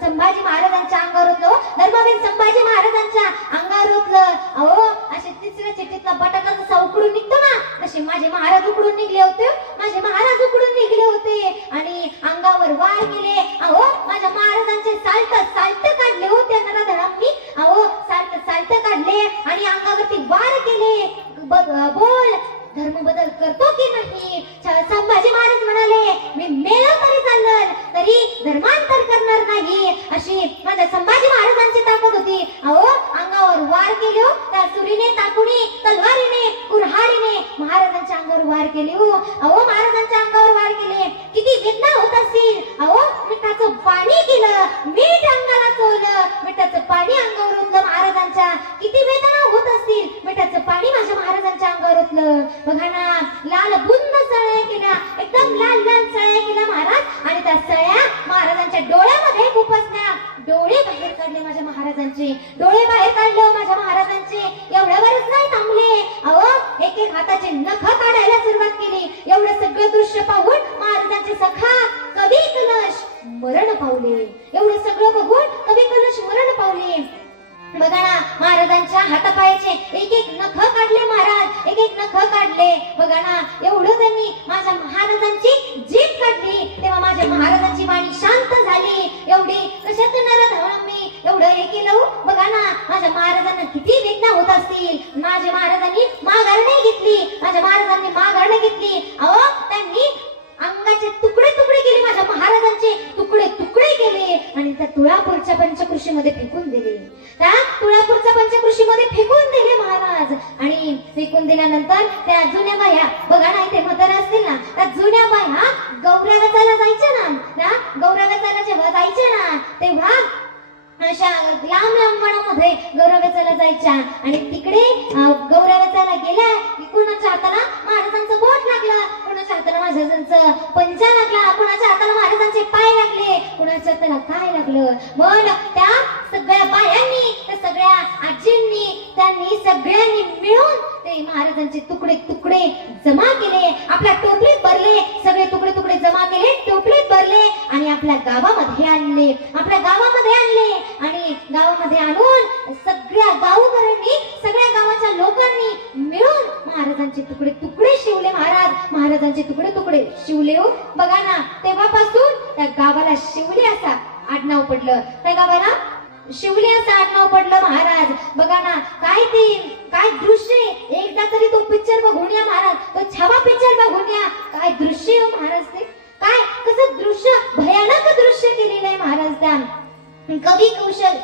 संभाजी महाराजांच्या अंगावर होतं, धर्मवीर संभाजी महाराजांच्या अंगावर होतं. अहो असे तिसऱ्या चिठ्ठीतला बटाटा जसा उकडून निघतो ना तसे माझे महाराज उकडून निघले होते, माझे महाराज उकडून निघले होते आणि अंगावर वार केले. अहो माझ्या महाराजांचे साल्ट काढले होते नराधमांनी. अहो साल्ट काढले आणि अंगावरती वार केले. बोल धर्म बदल करतो की नाही. संभाजी महाराज म्हणाले मी मेलो तरी चाललं तरी धर्मांतर करणार नाही, अशी माझ्या संभाजी महाराजांची ताकद होती. अहो अंगावर वार केले, त्या सुरीने ताकुनी तलवारीने कुऱ्हाडीने महाराजांच्या अंगावर वार केले. अहो महाराजांच्या अंगावर वार केले, किती वेदना होत असतील. अहो मिठाचं पाणी केलं, मीठ अंगाला चोळलं, मिठाचं पाणी अंगावर ओतलं महाराजांच्या, किती वेदना होत असतील. मिठाचं पाणी माझ्या महाराजांच्या अंगावर ओतलं. बघा ना लाल पंचकृषीमध्ये फेकून दिले. त्या तुळापूरच्या पंचकृषीमध्ये फेकून दिले महाराज. आणि फेकून दिल्यानंतर त्या जुन्या बाया बघा ना, इथे म्हाताऱ्या असतील ना, त्या जुन्या बाया गौऱ्याव्रताला जायच्या ना, त्या गौऱ्याव्रताला जेव्हा जायच्या ना तेव्हा अशा लांब लांब वनामध्ये गौरव्याचाला जायच्या. आणि तिकडे गौरव्याचाला गेल्या की कुणाच्या हाताला महाराजांचं बोट लागलं, कुणाच्या हाताला महाराजांचं पंजा लागला, कुणाच्या हाताला महाराजांचे पाय लागले, कुणाच्या हाताला काय लागलं. मग त्या सगळ्या बायांनी, त्या सगळ्या आजींनी, त्यांनी सगळ्यांनी मिळून ते महाराजांचे तुकडे तुकडे जमा केले, आपल्या टोपलीत भरले, सगळे तुकडे तुकडे जमा केले, टोपलीत भरले आणि आपल्या गावामध्ये आणले. आपल्या गावामध्ये आणले आणि गावामध्ये आणून सगळ्या गावकऱ्यांनी, सगळ्या गावाच्या लोकांनी मिळून महाराजांचे तुकडे तुकडे शिवले. महाराजांचे तुकडे तुकडे शिवले. हो बघा ना, तेव्हापासून त्या गावाला शिवले असा आडनाव पडलं. त्या गावाला शिवले असं आडनाव पडलं महाराज. बघा ना, काय दृश्य. एकदा तरी तो पिक्चर बघून या महाराज, तो छावा पिक्चर बघून या. काय दृश्य हो महाराज, ते काय कसं दृश्य, भयानक दृश्य केलेलं आहे महाराज. त्या कवी कौशल,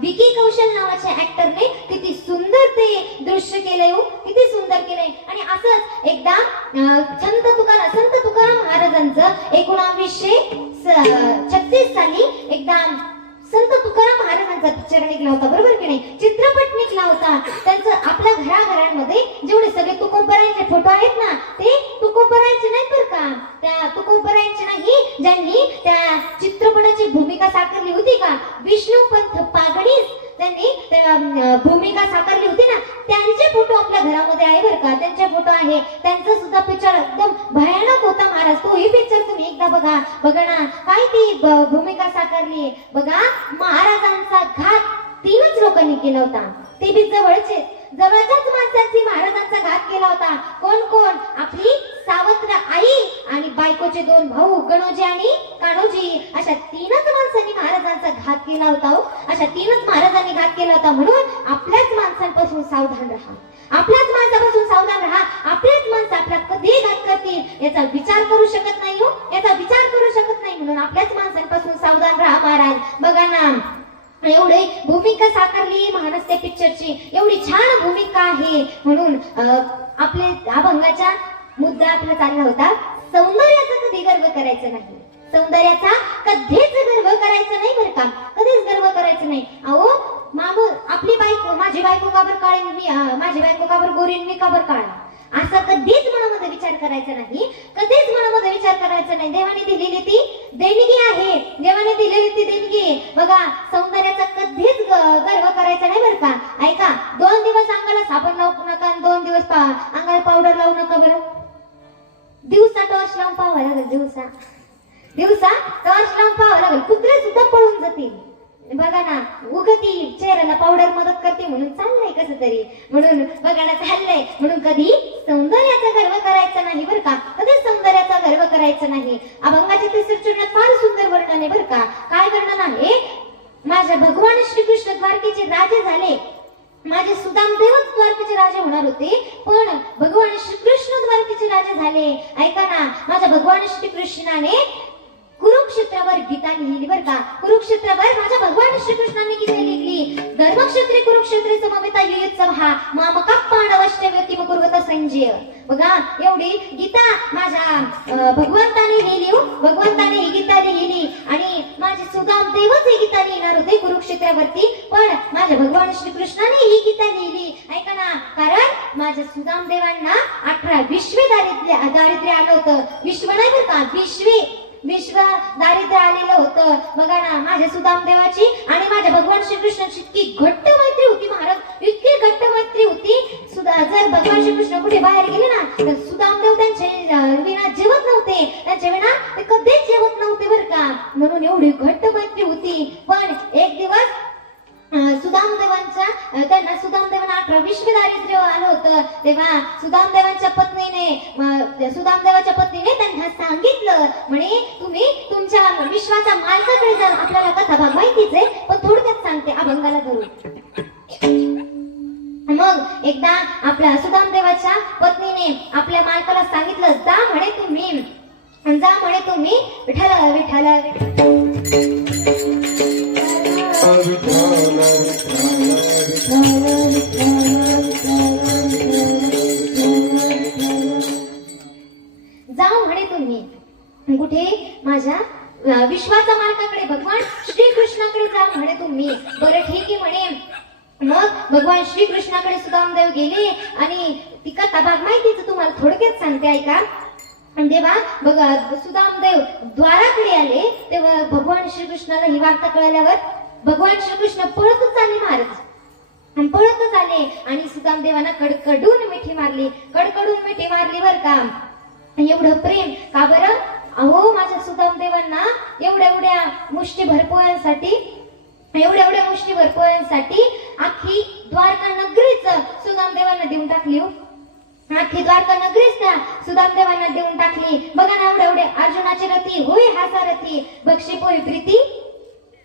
विकी कौशल नावाच्या ऍक्टरने किती सुंदर ते दृश्य केलंय. हो किती सुंदर केलंय. आणि असंच एकदा संत तुकाराम महाराजांचं 1936 साली एकदा संत तुकाराम महाराजांचा पिक्चर निघला होता, बरोबर की नाही, चित्रपट निघला होता. त्यांचं आपल्या घराघरांमध्ये जेवढे सगळे तुकोबरायांचे फोटो आहेत ना, ते तुकोबरायांचे नाहीत बरं का, त्या तुकोबरायांचे नाही, ज्यांनी त्या चित्रपटाची भूमिका साकारली होती का, विष्णुपंत पागडीस त्यांनी भूमिका साकारली होती ना, त्यांचे फोटो आपल्या घरामध्ये आहे बरं का, त्यांचे फोटो आहे. त्यांचा सुद्धा पिक्चर एकदम भयानक होता महाराज. तोही पिक्चर तुम्ही एकदा बघा ना, काय ती भूमिका साकारली. बघा, महाराजांचा घात 3च लोकांनी केला होता, ते बी जवळच्याच माणसांची महाराजांचा घात केला होता. कोण कोण? आपली सावत्र आई आणि बायकोचे 2 भाऊ गणोजी आणि कान्होजी, अशा 3च माणसांनी महाराजांचा घात केला होता. अशा 3च महाराजांनी घात केला होता. म्हणून आपल्याच माणसांपासून सावधान राहा, आपल्याच माणसापासून सावधान राहा. आपल्याच माणसं आपला कधी घात करतील याचा विचार करू शकत नाही. हो याचा विचार करू शकत नाही, म्हणून आपल्याच माणसांपासून सावधान राहा महाराज. बघा ना, एवढी भूमिका साकारली महाराज त्या पिक्चरची, एवढी छान भूमिका आहे. म्हणून आपले अभंगाचा मुद्दा आपला चालला होता, सौंदर्याचा कधी गर्व करायचा नाही, सौंदर्याचा कधीच गर्व करायचा नाही बरं का, कधीच गर्व करायचा नाही. अहो मामू, आपली बायको, माझी बायको का बरं काळी, माझी बायको का बरं गोरी, मी का बरं काळा, असा कधीच मनामध्ये विचार करायचा नाही, कधीच मनामध्ये विचार करायचा नाही. देवाने दिलेली ती देणगी आहे, देवाने दिलेली ती देणगी आहे. बघा, सौंदर्याचा कधीच गर्व करायचा नाही बरं का. ऐका, 2 दिवस अंगाला साबण लावू नका आणि 2 दिवस अंगाला पावडर लावू नका बरं. दिवसा टॉर्च लावून पाहावं लागेल, दिवसा टॉर्च लावून पाहावं लागेल, कुत्रे सुद्धा पळून जातील. बघा ना, उगती चेहऱ्याला पावडर मदत करते म्हणून चाललंय कसं तरी, म्हणून बघा ना चाललंय. म्हणून कधी सौंदर्याचा गर्व करायचा नाही बरं का, कधीच सौंदर्याचा गर्व करायचा नाही. अभंगाच्या 3ऱ्या चरणात फार सुंदर वर्णन आहे बरं का. काय वर्णन आहे? माझ्या भगवान श्रीकृष्ण द्वारकेचे राजे झाले, माझे सुदामदेवच द्वारकेचे राजे होणार होते, पण भगवान श्रीकृष्ण द्वारकेचे राजे झाले. ऐका ना, माझ्या भगवान श्रीकृष्णाने कुरुक्षेत्रावर गीता लिहिली बरं का. कुरुक्षेत्रावर माझ्या भगवान श्रीकृष्णाने गीता लिहिली. धर्मक्षेत्री कुरुक्षेत्री समवेता युयुत्सवः मामका पांडवश्चैव कुर्वत संजय. बघा, एवढी गीता माझ्या भगवंताने लिहिली. भगवंताने ही गीता लिहिली आणि माझे सुदामदेवच ही गीता लिहिणार होते कुरुक्षेत्रावरती, पण माझ्या भगवान श्रीकृष्णाने ही गीता लिहिली. ऐका ना, कारण माझ्या सुदामदेवांना 18 विश्व दारिद्र्य आलं होतं. विश्व नाही बरं का, विश्व दारिद्र्य आलेलं होतं. बघा ना, माझ्या सुदामदेवाची आणि माझ्या भगवान श्रीकृष्णाची इतकी घट्ट मैत्री होती महाराज, इतकी घट्ट मैत्री होती. जर भगवान श्रीकृष्ण कुठे बाहेर गेले ना, तर सुदामदेव त्यांच्या विना जेवत नव्हते, त्यांच्या विना ते कधीच जेवत नव्हते बरं का. म्हणून एवढी घट्ट मैत्री होती. पण एक दिवस त्यांना सुदामदेवांना 18 विश्व दारिद्र्य आलं होतं. तेव्हा सुदामदेवाच्या पत्नीने त्यांना सांगितलं, म्हणे तुम्ही तुमच्या विश्वाच्या मालकाकडे जा. आपल्याला कथा भाग माहितीच आहे, पण थोडक्यात सांगते अभंगाला धरून. मग एकदा आपल्या सुदामदेवाच्या पत्नीने आपल्या मालकाला सांगितलं, जा म्हणे तुम्ही विठ्ठल विठ्ठल जाऊ म्हणे तुम्ही कुठे माझ्या विश्वाचा मालकाकडे भगवान श्रीकृष्णाकडे जा म्हणे तुम्ही. बरं ठीक आहे म्हणे. मग भगवान श्रीकृष्णाकडे सुदामदेव गेले आणि ती कथा भाग माहितीच तुम्हाला थोडक्यात सांगते ऐका. आणि तेव्हा बघा सुदामदेव द्वाराकडे आले तेव्हा भगवान श्रीकृष्णाला ही वार्ता कळल्यावर भगवान श्रीकृष्ण पळतच आले महाराज आणि पळतच आले आणि सुदामदेवांना कडकडून मिठी मारली बर का. एवढं प्रेम का बरं. अहो माझ्या सुदामदेवांना एवढ्या मुष्टीभर पोळ्यांसाठी अख्खी द्वारका नगरीच सुदामदेवांना देऊन टाकली. अख्खी द्वारका नगरीच त्या सुदामदेवांना देऊन टाकली. बघा ना एवढे अर्जुनाचे रथी होय हा सारथी बक्षी पोळी प्रीती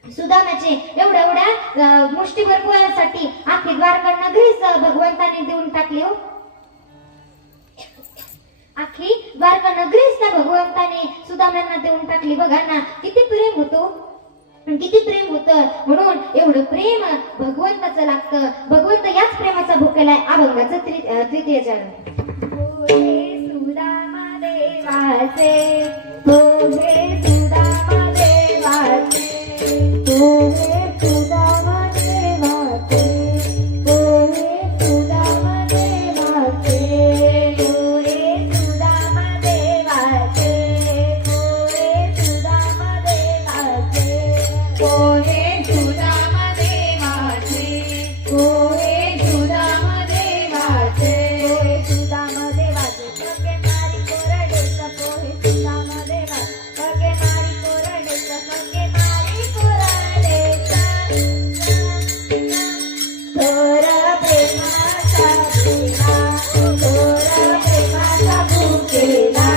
सुदामाचे एवढ्या मुष्टीभर पोळ्यांसाठी अख्खी द्वारका नगरीच भगवंताने देऊन टाकली. अख्खी द्वारका नगरीच त्या भगवंताने सुदामांना देऊन टाकली. बघा ना किती प्रेम होतं. म्हणून एवढं प्रेम भगवंताचं लागतं. भगवंत याच प्रेमाचा भुकेलाय अभंगाचं तृतीय चरण. हे सुदामा देवाचे हे सुदामा देवाचे हे सुदामा देवाचे हे सुदामा देवाचे हे सुदामा देवाचे हे सुदामा देवाचे हे सुदामा देवाचे हे सुदामा देवाचे सुदामा देवाचे पगे मारी कोरडेचा पोहे सुदामा देवा पगे मारी कोरडेचा पगे मारी कोरडेचा थोरा प्रेमाचा भुकेला थोरा प्रेमाचा भुकेला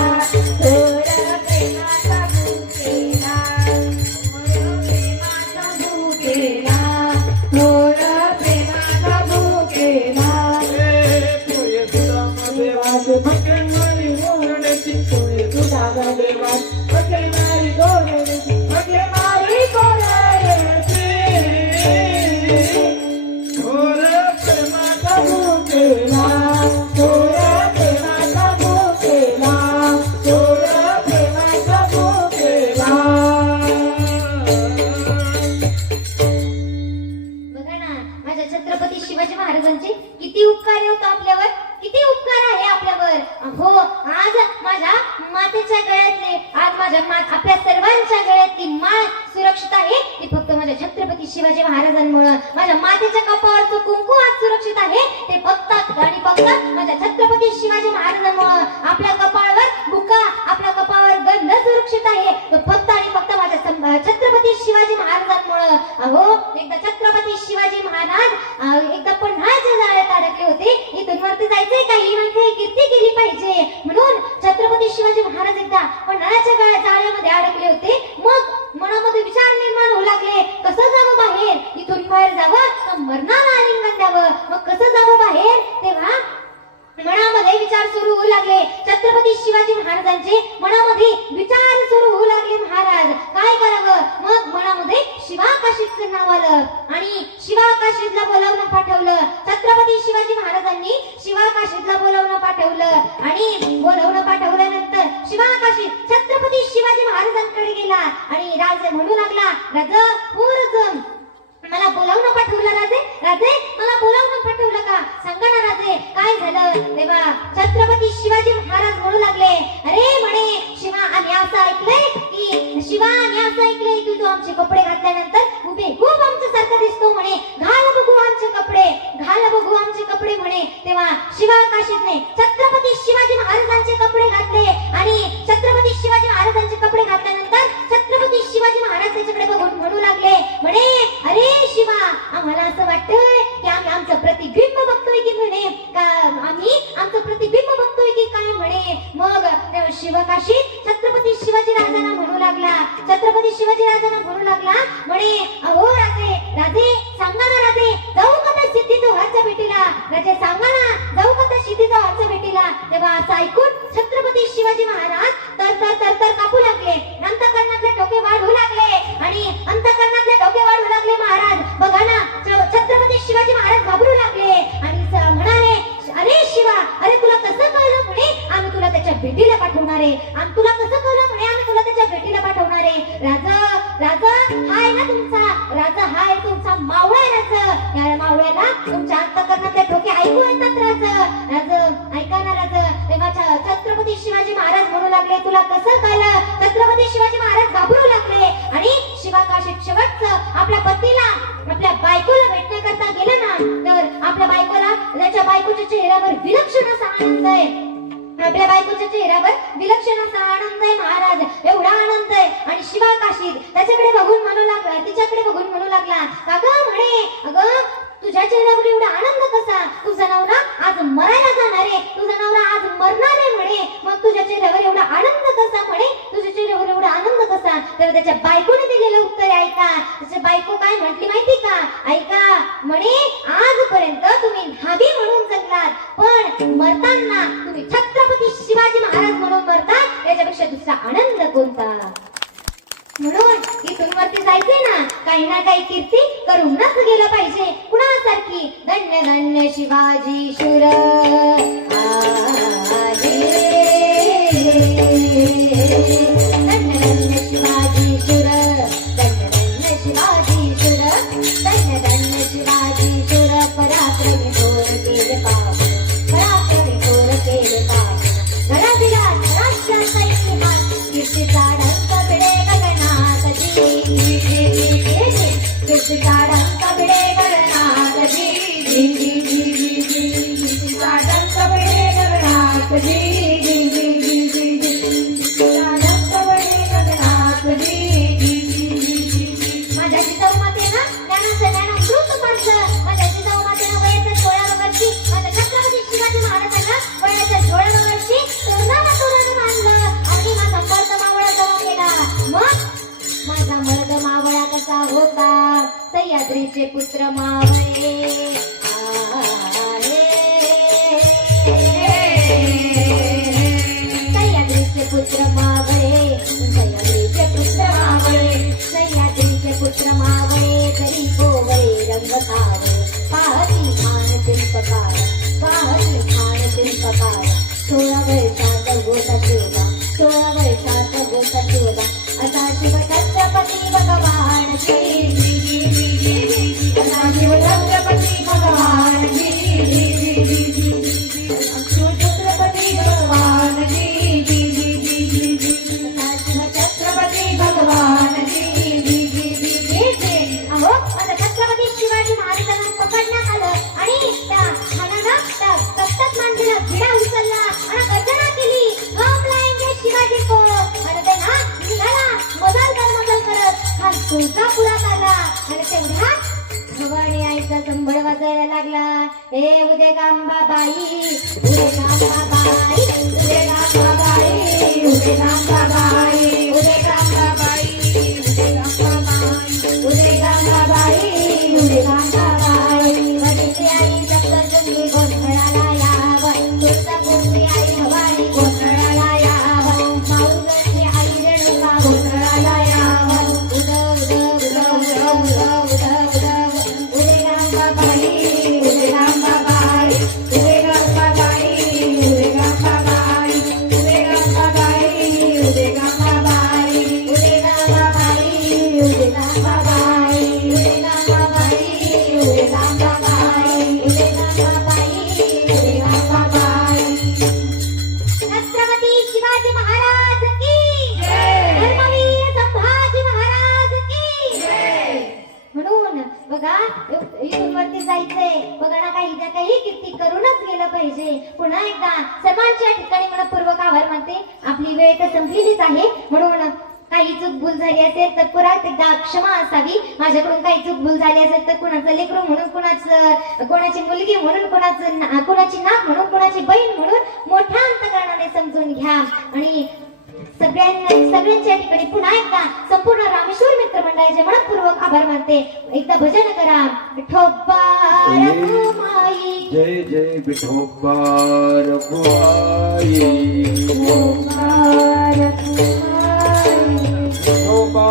थोरा प्रेमाचा भुकेला प्रेमाचा भुकेला थोरा प्रेमाचा भुकेला पोहे सुदामदेवाचे भके मारी गोरण्याची पोहे सुदामदेवा भके मारी गोरण्याची भके मारी गोरण्याची थोर प्रेमाचा भुकेला थोर प्रेमाचा भुकेला थोर प्रेमाचा भुकेला. बघा ना माझ्या छत्रपती शिवाजी महाराजांचे किती उपकार होतो आपल्यावर. किती उपकार आहे आपल्यावर. हो आज माझ्या मातेच्या गळ्यातले आपल्या सर्वांच्या गळ्यातली माळ सुरक्षित आहे ती फक्त माझ्या छत्रपती शिवाजी महाराजांमुळे. माझ्या मातेच्या कपाळावरचं कुंकू आज सुरक्षित आहे ते फक्त माझ्या छत्रपती शिवाजी महाराजांमुळे. आपल्या कपाळावर बुका आपल्या कपाळावर गंध सुरक्षित आहे तो फक्त आणि फक्त माझ्या छत्रपती शिवाजी महाराजांमुळे. अहो एकदा छत्रपती शिवाजी महाराज एकदा पन्हाळ्याच्या जाळ्यात अडकले होते. इथून वरती जायचंय काही म्हणजे कीर्ती केली पाहिजे म्हणून छत्रपती शिवाजी महाराज एकदा पन्हाळ्याच्या जाळ्यामध्ये अडकले होते. मग मनामध्ये विचार निर्माण होऊ लागले कसं जावं बाहेर. इथून बाहेर जावं तर मरणाला आलिंगन द्यावं. मग कसं जावं बाहेर. तेव्हा मनामध्ये विचार सुरू होऊ लागले. छत्रपती शिवाजी महाराजांचे मनामध्ये विचार सुरू होऊ लागले. महाराज काय करावं. मग मनामध्ये शिवाकाशीचं नाव आलं आणि शिवाकाशीला बोलावून पाठवलं. छत्रपती शिवाजी महाराजांनी शिवाकाशीला बोलावून पाठवलं आणि बोलावून पाठवल्यानंतर शिवाकाशी छत्रपती शिवाजी महाराजांकडे गेला आणि राजे म्हणू लागला राजा मला बोलावून पाठवलं राजे मला बोलावून पाठवलं का सांगा ना राजे काय झालं. तेव्हा छत्रपती शिवाजी महाराज म्हणू लागले अरे म्हणे शिवा आम्ही असं ऐकलंय की तू आमचे कपडे घातल्यानंतर उभे खूप आमच्यासारखं दिसतो म्हणे. घाल बघू आमचे कपडे म्हणे. तेव्हा शिवाकाशीने छत्रपती शिवाजी महाराजांचे कपडे घातले आणि छत्रपती शिवाजी महाराजांचे कपडे घातल्यानंतर छत्रपती शिवाजी महाराज त्याच्याकडे बघून म्हणू लागले म्हणे अरे शिवा आम्हाला असं वाटतंय की आम्ही आमचं प्रतिबिंब बघतोय की म्हणे का आम्ही आमचं प्रतिबिंब बघतोय की काय म्हणे. मग शिवकाशी छत्रपती शिवाजी राजांना म्हणू लागला म्हणे अहो राजे सांगा ना राजे जाऊ का त्या सिद्धीच्या वरच्या भेटीला. राजे सांगा ना जाऊ का त्या सिद्धीच्या वरच्या भेटीला. तेव्हा असं ऐकून छत्रपती शिवाजी महाराज तर कापू लागले. अंतःकरणातले डोके वाढू लागले आणि अंतःकरणातले डोके वाढू लागले. महाराज बघा भेटीला पाठवणार आहे. आणि तुला कसं कळलं म्हणे आम्ही तुला त्याच्या भेटीला पाठवणार आहे? राजा हाय ना तुमचा राजा हाय तुमचा मावळा आहे राजा. या मावळ्याला तुमच्या अंतःकरणातले ठोके ऐकू येतात राजा. ऐका ना राजा. तेव्हा छत्रपती शिवाजी महाराज म्हणू लागले तुला कसं कळलं? छत्रपती शिवाजी महाराज घाबरू लागले आणि शिवाकाशी शेवटचं आपल्या पतीला आपल्या बायकोला भेटण्याकरता गेले ना तर आपल्या बायकोला त्याच्या बायकोच्या चेहऱ्यावर विलक्षण असा आनंद आहे. आपल्या बायकोच्या चेहऱ्यावर विलक्षण असा आनंद आहे महाराज. एवढा आनंद आहे आणि शिवाकाशीत त्याच्याकडे बघून म्हणू लागला तिच्याकडे बघून म्हणू लागला अगं म्हणे अगं तुझ्या चेहऱ्यावर एवढा आनंद कसा? तुझा नवरा आज मरायला जाणार आहे. तुझा नवरा आज मरणार आहे म्हणे. मग तुझ्या चेहऱ्यावर एवढा आनंद कसा म्हणे? तुझ्या चेहऱ्यावर एवढा आनंद कसा? तर त्याच्या बायकोने दिलेलं उत्तर ऐका. त्याची बायको काय म्हटली माहिती का? ऐका म्हणे आजपर्यंत तुम्ही न्हावी म्हणून जगलात पण मरताना तुम्ही छत्रपती शिवाजी महाराज म्हणून मरता याच्यापेक्षा दुसरा आनंद कोणता? म्हणून इथून वरती जायचे ना काही कीर्ती करूनच गेलं पाहिजे. कुणासारखी धन्य धन्य शिवाजी शूर धन्य धन्य शिवाजी शूर धन्य धन्य शिवाजी शूर धन्य धन्य शिवाजी शूर पराक्रमी थोर केले पावन पराक्रमी थोर केले पावन घरादिला राज्याचा इतिहास कीर्तीचा डंक भिडे गगनात कीर्तीचा डंक भिडे गगनात कीर्तीचा डंक भिडे गगनात डंक भिडे गगनात माझ्या जिजाऊ माते ना ज्ञानाचं ज्ञान अमृत माणसं माझ्या जिजाऊ मातेनं वयाच्या 16 वर्षी माझ्या छत्रपती शिवाजी महाराजांना वयाच्या 16 वर्षी तोरणाला तोरण बांधलं आणि माझा मर्द मावळा जवळ गेला. मग माझा मर्द मावळा कसा होता? सह्याद्रीचे पुत्र मावळे सह्याद्रीचे पुत्र मावळे सह्याद्रीचे पुत्र मावळे सह्याद्रीचे पुत्र मावळे तरी गोवळे रंग कावळे पाहती खान शिल्पकार पाहती खान शिल्पकार 16 वर्षात गोता शोधा 16 वर्षात गोता शोधा असा शिव छत्रपती भगवान असा शिव छत्रपती भगवान शिव छत्रपती भगवान असा शिव छत्रपती भगवान अहो आता छत्रपती शिवाजी महाराजांना पकडण्यात आलं आणि त्या खानानं त्या तख्तात मांडलेला भिडा उचलला आणि गर्जना केली हम लाएंगे शिवाजी को आणि ते ना निघाला मजल करत खान तुळजापुरात आला आणि तेवढ्यात भवानी आईचा संबळ वाजायला लागला. हे उदे गांबाबाई उदे गांबाबाई उदे गांबाबाई उदे गांबाबाई उदे गांबाबाई उदे गांबाबाई उदे गांबाबाई उदे गांबाबाई वडील आई सप्तशृंगी गोंधळाला यावं तुळजापूरची आई भवानी गोंधळाला यावं माऊरची आई रेणुका गोंधळाला यावं उद उद उद उद उद उद उद उदे गांबाबाई उदे गांबाबाई उदे गांबाबाई उदे गांबाबाई उदे गांबाबाई उदे गांबाबाई उदे गांबाबाई उदे गांबाबाई उदे गांबाबाई उदे गांबाबाई उदे गांबाबाई उदे गांबाबाई. छत्रपती शिवाजी महाराज की जय. धर्मवीर संभाजी महाराज की जय. म्हणून बघा इथून वरती जायचंय बघा ना काही कीर्ती करूनच गेलं पाहिजे. पुन्हा एकदा सर्वांच्या ठिकाणी मनपूर्वक आभार मानते. आपली वेळ तर संपलेलीच आहे म्हणून काही चूक भूल झाली असेल तर परत एकदा क्षमा असावी. माझ्याकडून काही चूक भूल झाली असेल तर कुणाचं लेकरू म्हणून कोणाची मुलगी म्हणून कोणाची नाक म्हणून कोणाची बहीण म्हणून मोठ्या अंतकरणाने समजून घ्या. आणि सगळ्यांच्या ठिकाणी पुन्हा एकदा संपूर्ण रामेश्वर मित्र मंडळाचे मनपूर्वक आभार मानते. एकदा भजन करा. विठोबा रखुमाई जय जय विठोबा रखुमाई विठोबा रखुमाई विठोबा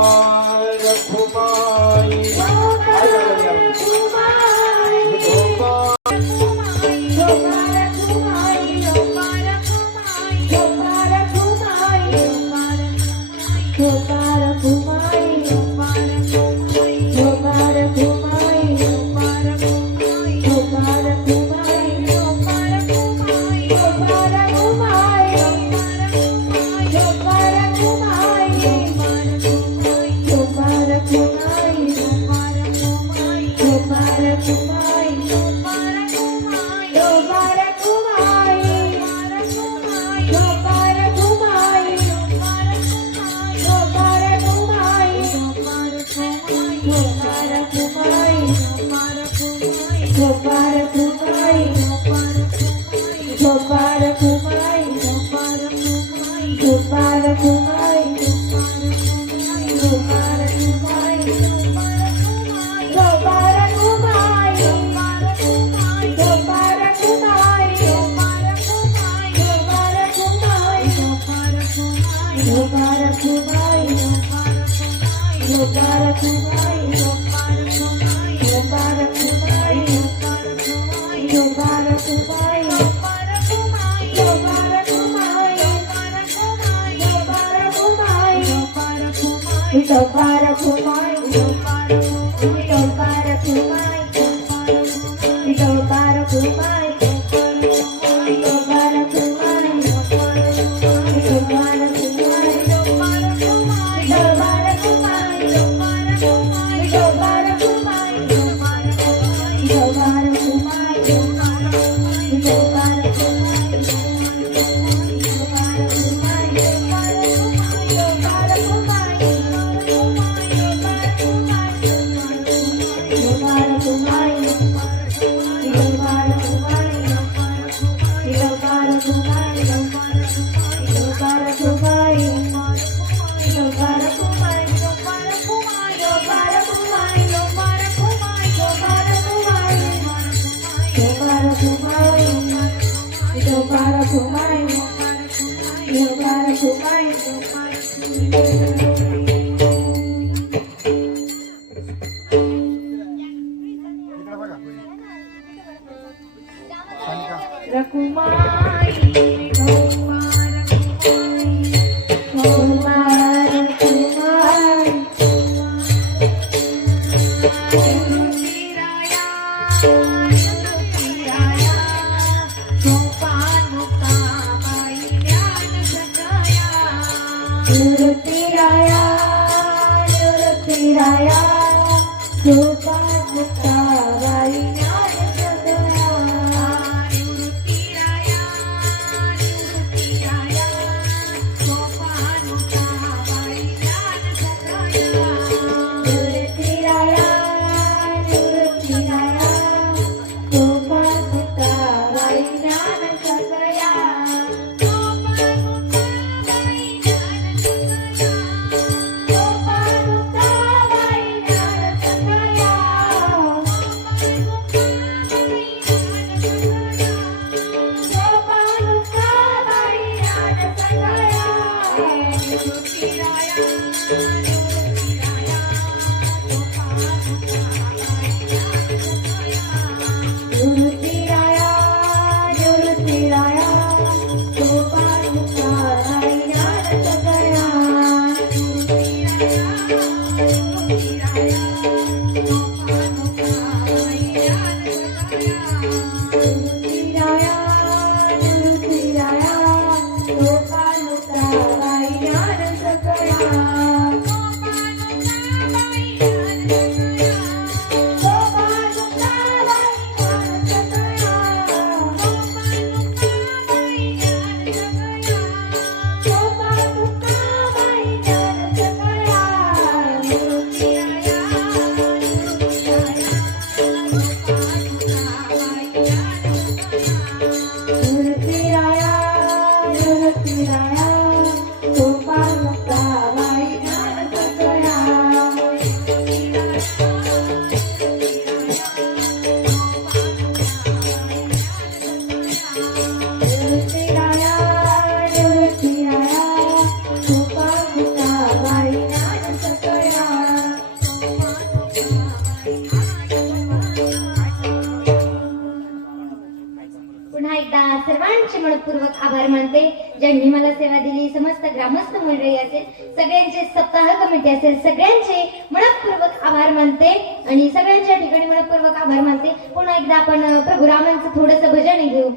पुन्हा एकदा सर्वांचे मनपूर्वक आभार मानते. ज्यांनी मला सेवा दिली, समस्त ग्रामस्थ मंडळी असेल, सगळ्यांचे सप्ताह कमिटी असेल, सगळ्यांचे मनपूर्वक आभार मानते आणि सगळ्यांच्या ठिकाणी मनपूर्वक आभार मानते. पुन्हा एकदा आपण प्रभू रामांचं थोडंसं भजन घेऊ.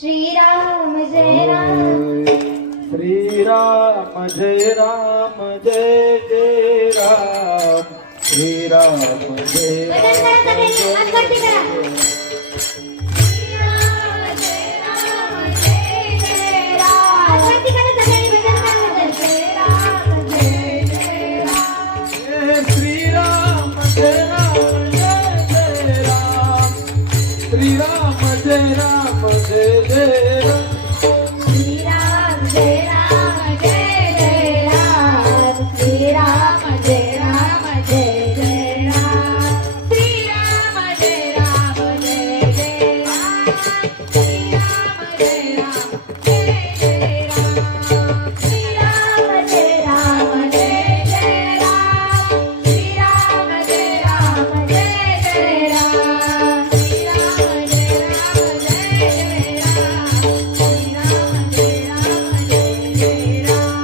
श्रीराम जय राम, श्रीराम जय राम, जय जय राम, श्रीराम जय भजन करा सगळ्यांनी, हात वरती करा. श्रीराम जय राम, जय जय राम, श्रीराम जय राम, राम जय जय राम श्री राम जय राम जय जय राम श्री राम जय राम जय जय राम श्री राम जय राम जय जय राम श्री राम जय राम जय जय राम श्री राम जय राम जय जय राम श्री राम जय राम जय जय राम श्री राम जय राम जय जय राम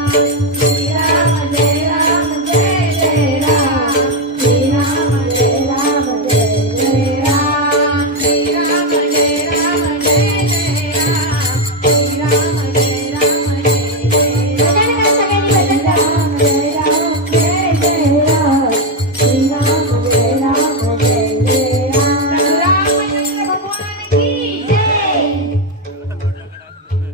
श्री राम जय राम जय जय राम श्री राम जय राम जय जय राम श्री राम जय राम जय जय राम श्री राम जय राम जय जय राम जय राम जय जय राम श्री राम जय राम जय जय राम रामचंद्र भगवान की जय.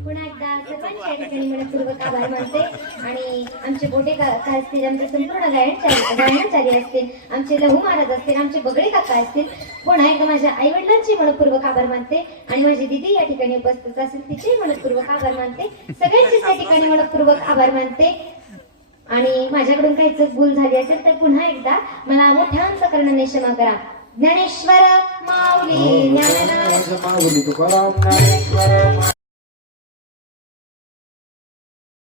पुन्हा एकदा सर्वांच्या या ठिकाणी मनपूर्वक आभार मानते आणि आमचे मोठे काका असतील, आमचे संपूर्ण गायनचारी असतील, आमचे लहू महाराज असतील, आमचे बगडे काका असतील. पुन्हा एकदा माझ्या आई वडिलांचे मनपूर्वक आभार मानते आणि माझी दिदी या ठिकाणी उपस्थित असेल तिचे मनपूर्वक आभार मानते. सगळ्यांचेच या ठिकाणी मनपूर्वक आभार मानते. आणि माझ्याकडून काही चूक भूल झाली असेल तर पुन्हा एकदा मला मोठ्या अंतकरणाने क्षमा करा. ज्ञानेश्वर माऊली ज्ञाननाथ माऊली तुकाराम ज्ञानेश्वर